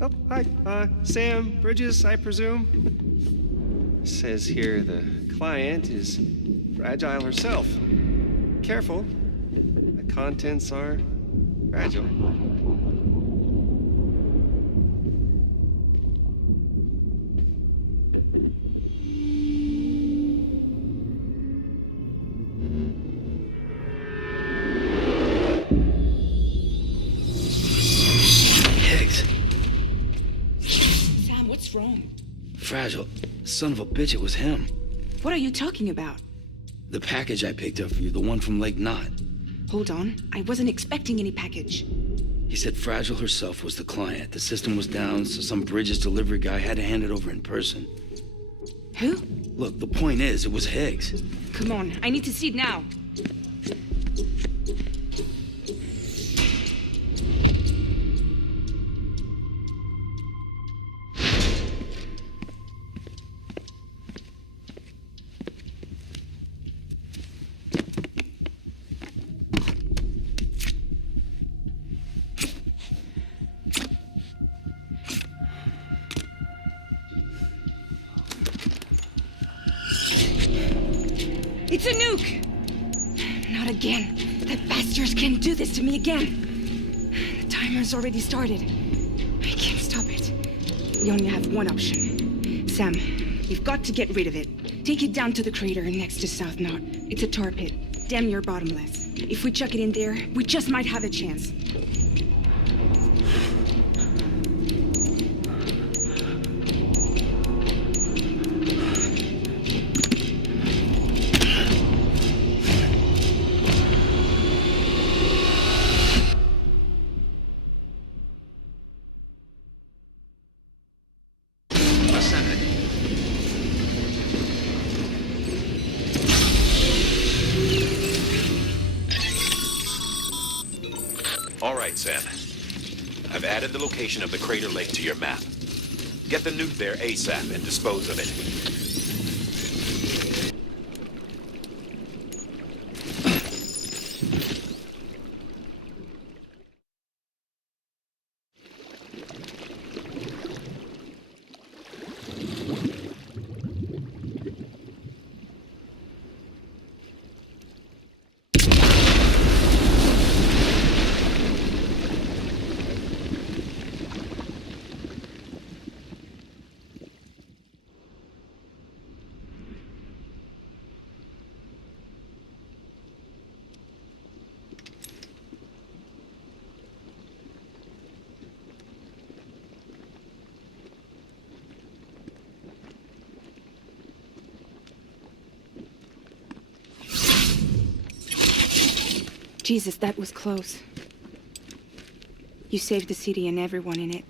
Oh, hi. Sam, Bridges, I presume? Says here the client is Fragile herself. Careful. The contents are fragile. Fragile. Son of a bitch, it was him. What are you talking about? The package I picked up for you, the one from Lake Knot. Hold on. I wasn't expecting any package. He said Fragile herself was the client. The system was down, so some Bridges delivery guy had to hand it over in person. Who? Look, the point is, it was Higgs. Come on, I need to see it now. It's a nuke! Not again. That bastards can't do this to me again. The timer's already started. I can't stop it. We only have one option. Sam, you've got to get rid of it. Take it down to the crater next to South Knot. It's a tar pit, damn near bottomless. If we chuck it in there, we just might have a chance. All right, Sam. I've added the location of the crater lake to your map. Get the nuke there ASAP and dispose of it. Jesus, that was close. You saved the city and everyone in it.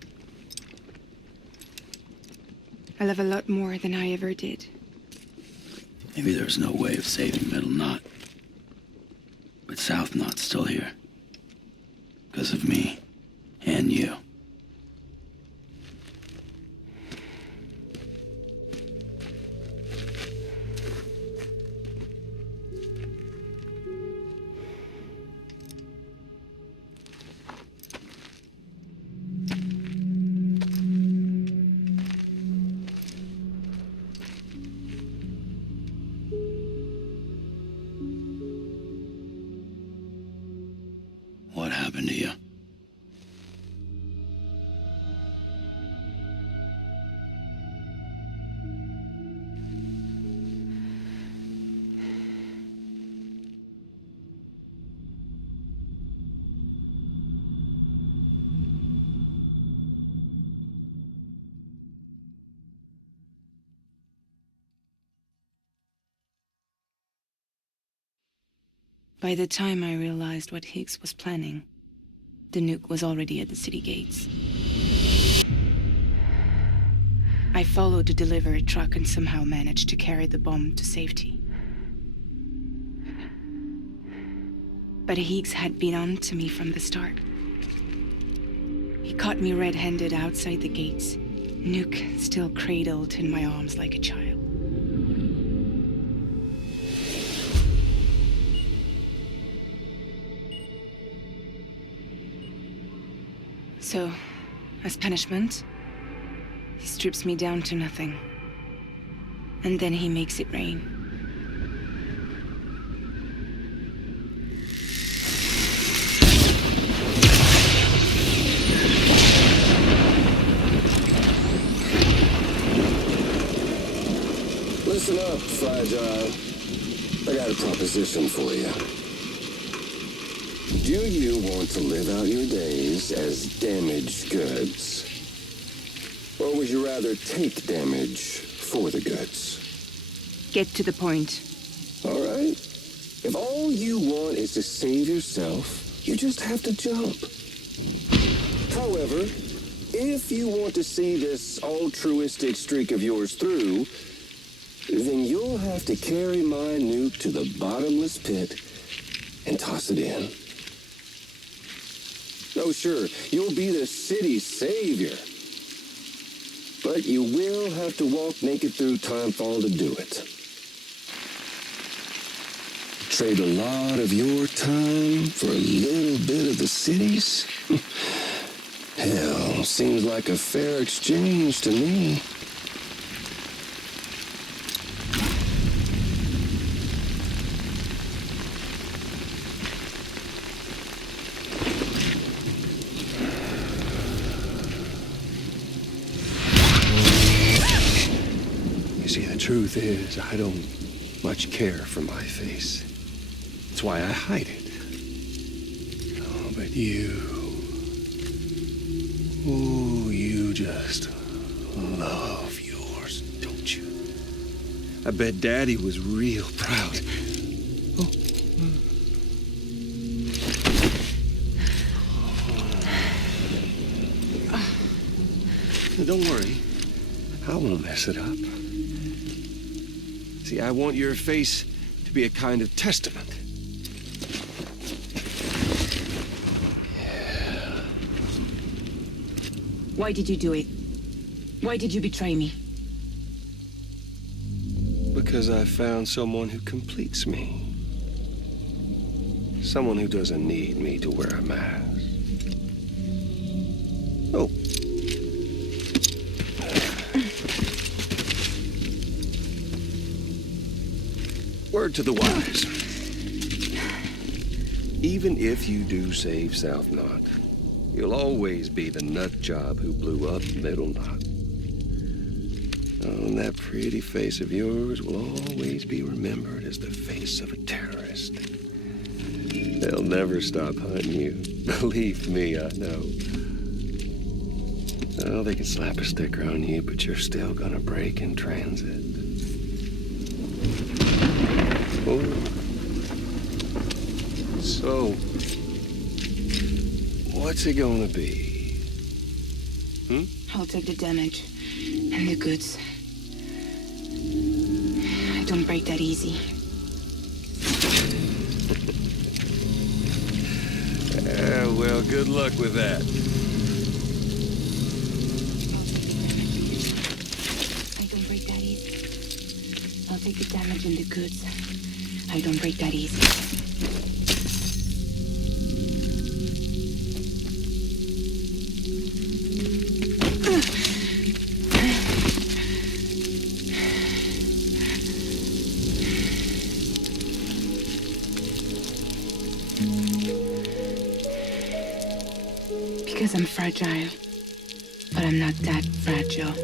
I love a lot more than I ever did. Maybe there's no way of saving Middle Knot. But South Knot's still here. Because of me. And you. What happened to you? By the time I realized what Higgs was planning, the nuke was already at the city gates. I followed the delivery truck and somehow managed to carry the bomb to safety. But Higgs had been on to me from the start. He caught me red-handed outside the gates, nuke still cradled in my arms like a child. So, as punishment, he strips me down to nothing. And then he makes it rain. Listen up, Fragile. I got a proposition for you. Do you want to live out your days as damaged goods? Or would you rather take damage for the goods? Get to the point. All right. If all you want is to save yourself, you just have to jump. However, if you want to see this altruistic streak of yours through, then you'll have to carry my nuke to the bottomless pit and toss it in. Oh, sure, you'll be the city's savior. But you will have to walk naked through Timefall to do it. Trade a lot of your time for a little bit of the city's? Hell, seems like a fair exchange to me. You see, the truth is, I don't much care for my face. That's why I hide it. Oh, but you... Oh, you just love yours, don't you? I bet Daddy was real proud. Oh. Don't worry. I won't mess it up. See, I want your face to be a kind of testament. Why did you do it? Why did you betray me? Because I found someone who completes me. Someone who doesn't need me to wear a mask. Oh. Word to the wise. Even if you do save South Knot, you'll always be the nut job who blew up Middle Knot. Oh, and that pretty face of yours will always be remembered as the face of a terrorist. They'll never stop hunting you. Believe me, I know. Oh, they can slap a sticker on you, but you're still gonna break in transit. Oh. So, what's it gonna be? I'll take the damage and the goods. I don't break that easy. Well, good luck with that. I don't break that easy. I'll take the damage and the goods. I don't break that easy. Because I'm fragile, but I'm not that fragile.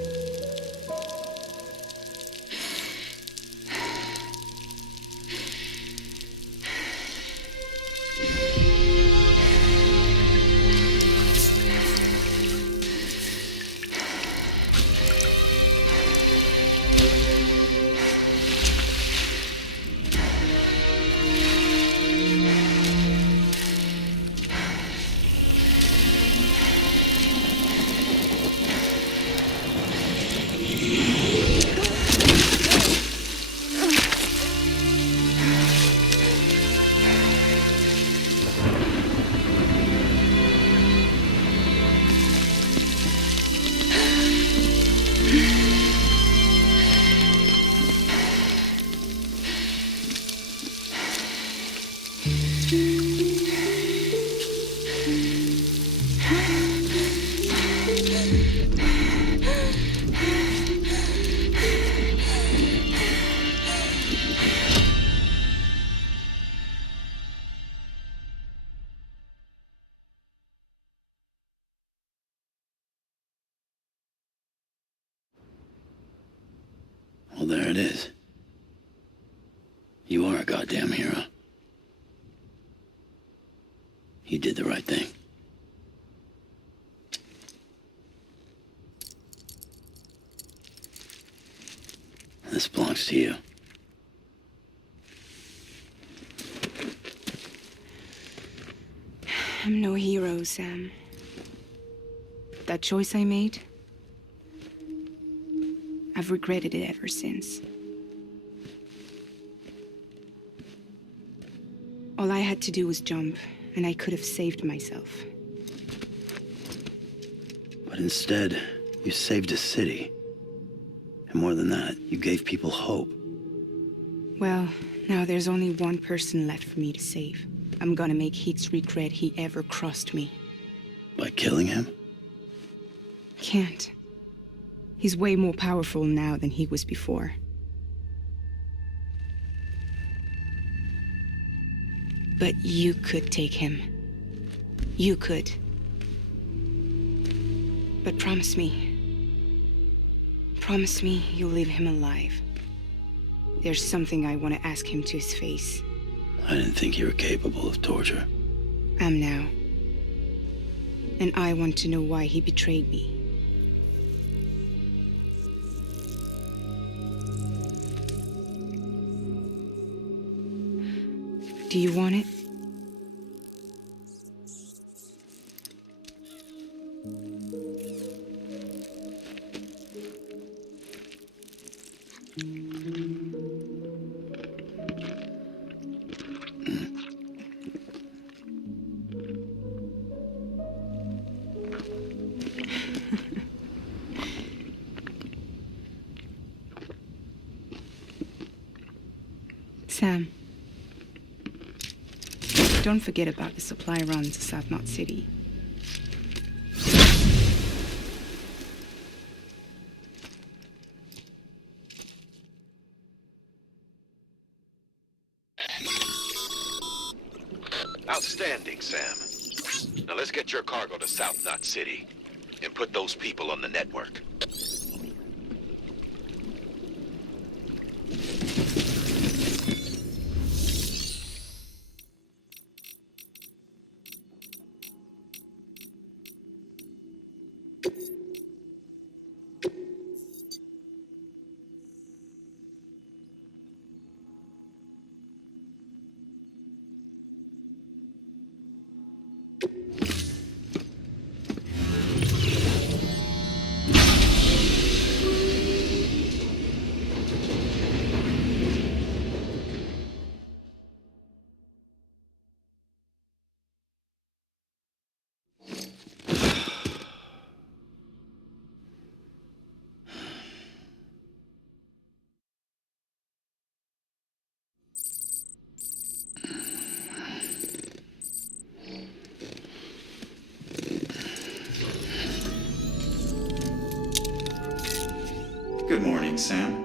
Well, there it is. You are a goddamn hero. You did the right thing. This belongs to you. I'm no hero, Sam. That choice I made, I've regretted it ever since. All I had to do was jump, and I could have saved myself. But instead, you saved a city. And more than that, you gave people hope. Well, now there's only one person left for me to save. I'm gonna make Hicks regret he ever crossed me. By killing him? Can't. He's way more powerful now than he was before. But you could take him. You could. But promise me. Promise me you'll leave him alive. There's something I want to ask him to his face. I didn't think you were capable of torture. Am now. And I want to know why he betrayed me. Do you want it? Sam, don't forget about the supply runs to South Knot City. Outstanding, Sam. Now let's get your cargo to South Knot City and put those people on the network. Good morning, Sam.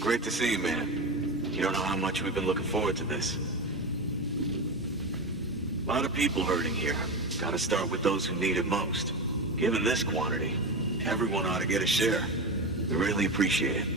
Great to see you, man. You don't know how much we've been looking forward to this. A lot of people hurting here. Gotta start with those who need it most. Given this quantity, everyone ought to get a share. We really appreciate it.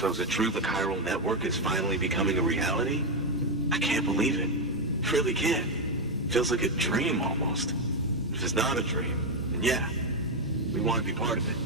So is it true the chiral network is finally becoming a reality? I can't believe it. Really can't. Feels like a dream almost. If it's not a dream, then yeah, we want to be part of it.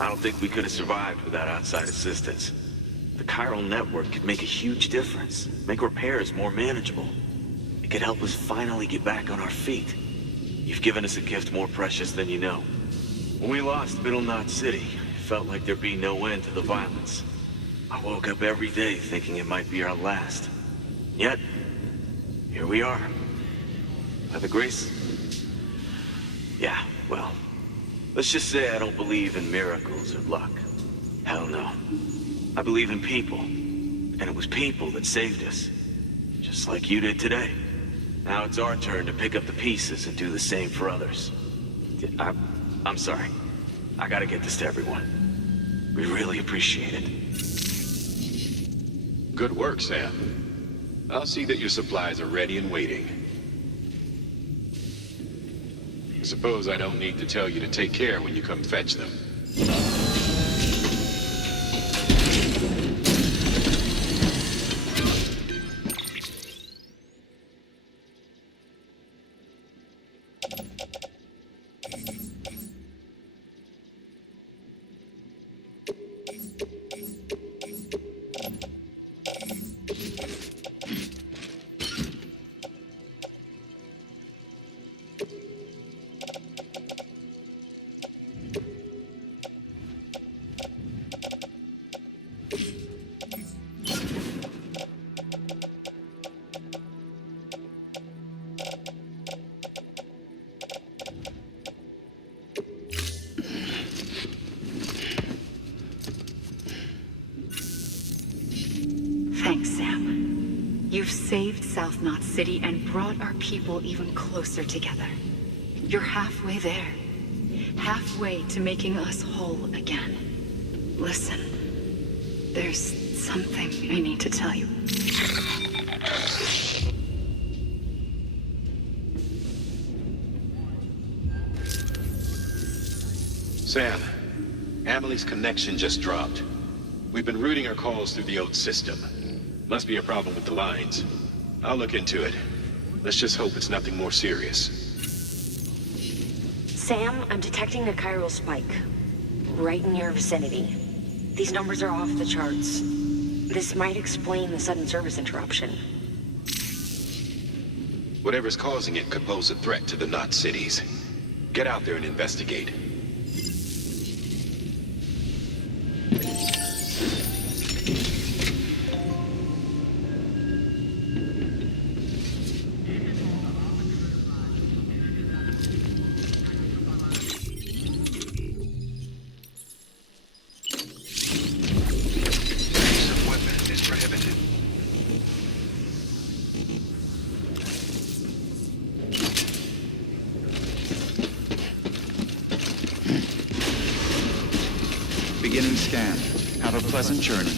I don't think we could have survived without outside assistance. The chiral network could make a huge difference, make repairs more manageable. It could help us finally get back on our feet. You've given us a gift more precious than you know. When we lost Middle Knot City, it felt like there'd be no end to the violence. I woke up every day thinking it might be our last. Yet, here we are. By the grace... Yeah, well... Let's just say I don't believe in miracles or luck. Hell no. I believe in people. And it was people that saved us. Just like you did today. Now it's our turn to pick up the pieces and do the same for others. I'm sorry. I gotta get this to everyone. We really appreciate it. Good work, Sam. I'll see that your supplies are ready and waiting. I suppose I don't need to tell you to take care when you come fetch them. Thanks, Sam. You've saved South Knot City and brought our people even closer together. You're halfway there. Halfway to making us whole again. Listen, there's something I need to tell you. Sam, Amelie's connection just dropped. We've been routing her calls through the old system. Must be a problem with the lines. I'll look into it. Let's just hope it's nothing more serious. Sam, I'm detecting a chiral spike. Right in your vicinity. These numbers are off the charts. This might explain the sudden service interruption. Whatever's causing it could pose a threat to the Knot cities. Get out there and investigate. Beginning scan. Have a pleasant journey.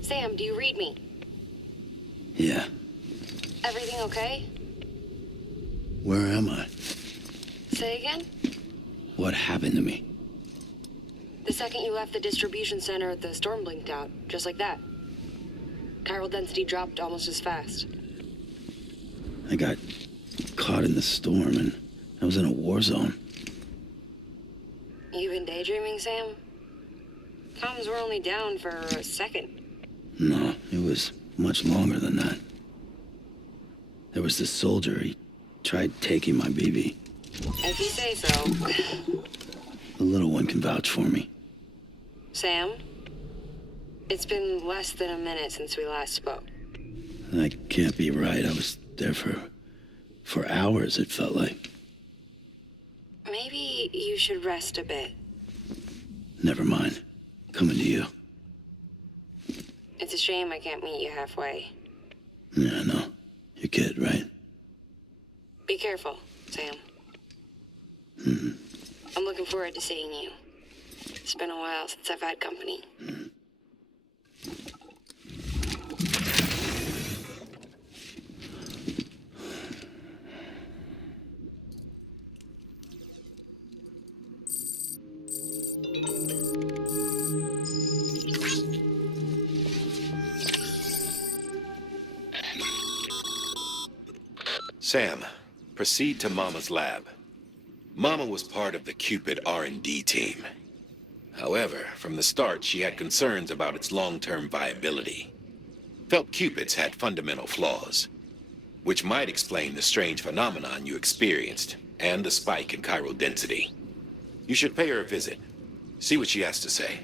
Sam, do you read me? Yeah. Everything okay? Where am I? Say again? What happened to me? The second you left the distribution center, the storm blinked out, just like that. Chiral density dropped almost as fast. I got caught in the storm and I was in a war zone. You been daydreaming, Sam? Comms were only down for a second. No, it was much longer than that. There was this soldier, he tried taking my BB. If you say so. The little one can vouch for me. Sam? It's been less than a minute since we last spoke. That can't be right. I was there for hours, it felt like. Maybe you should rest a bit. Never mind. Coming to you. It's a shame I can't meet you halfway. Yeah, I know. Your kid, right? Be careful, Sam. Mm-hmm. I'm looking forward to seeing you. It's been a while since I've had company. Sam, proceed to Mama's lab. Mama was part of the Cupid R&D team. However, from the start, she had concerns about its long-term viability. Felt Cupids had fundamental flaws, which might explain the strange phenomenon you experienced and the spike in chiral density. You should pay her a visit. See what she has to say.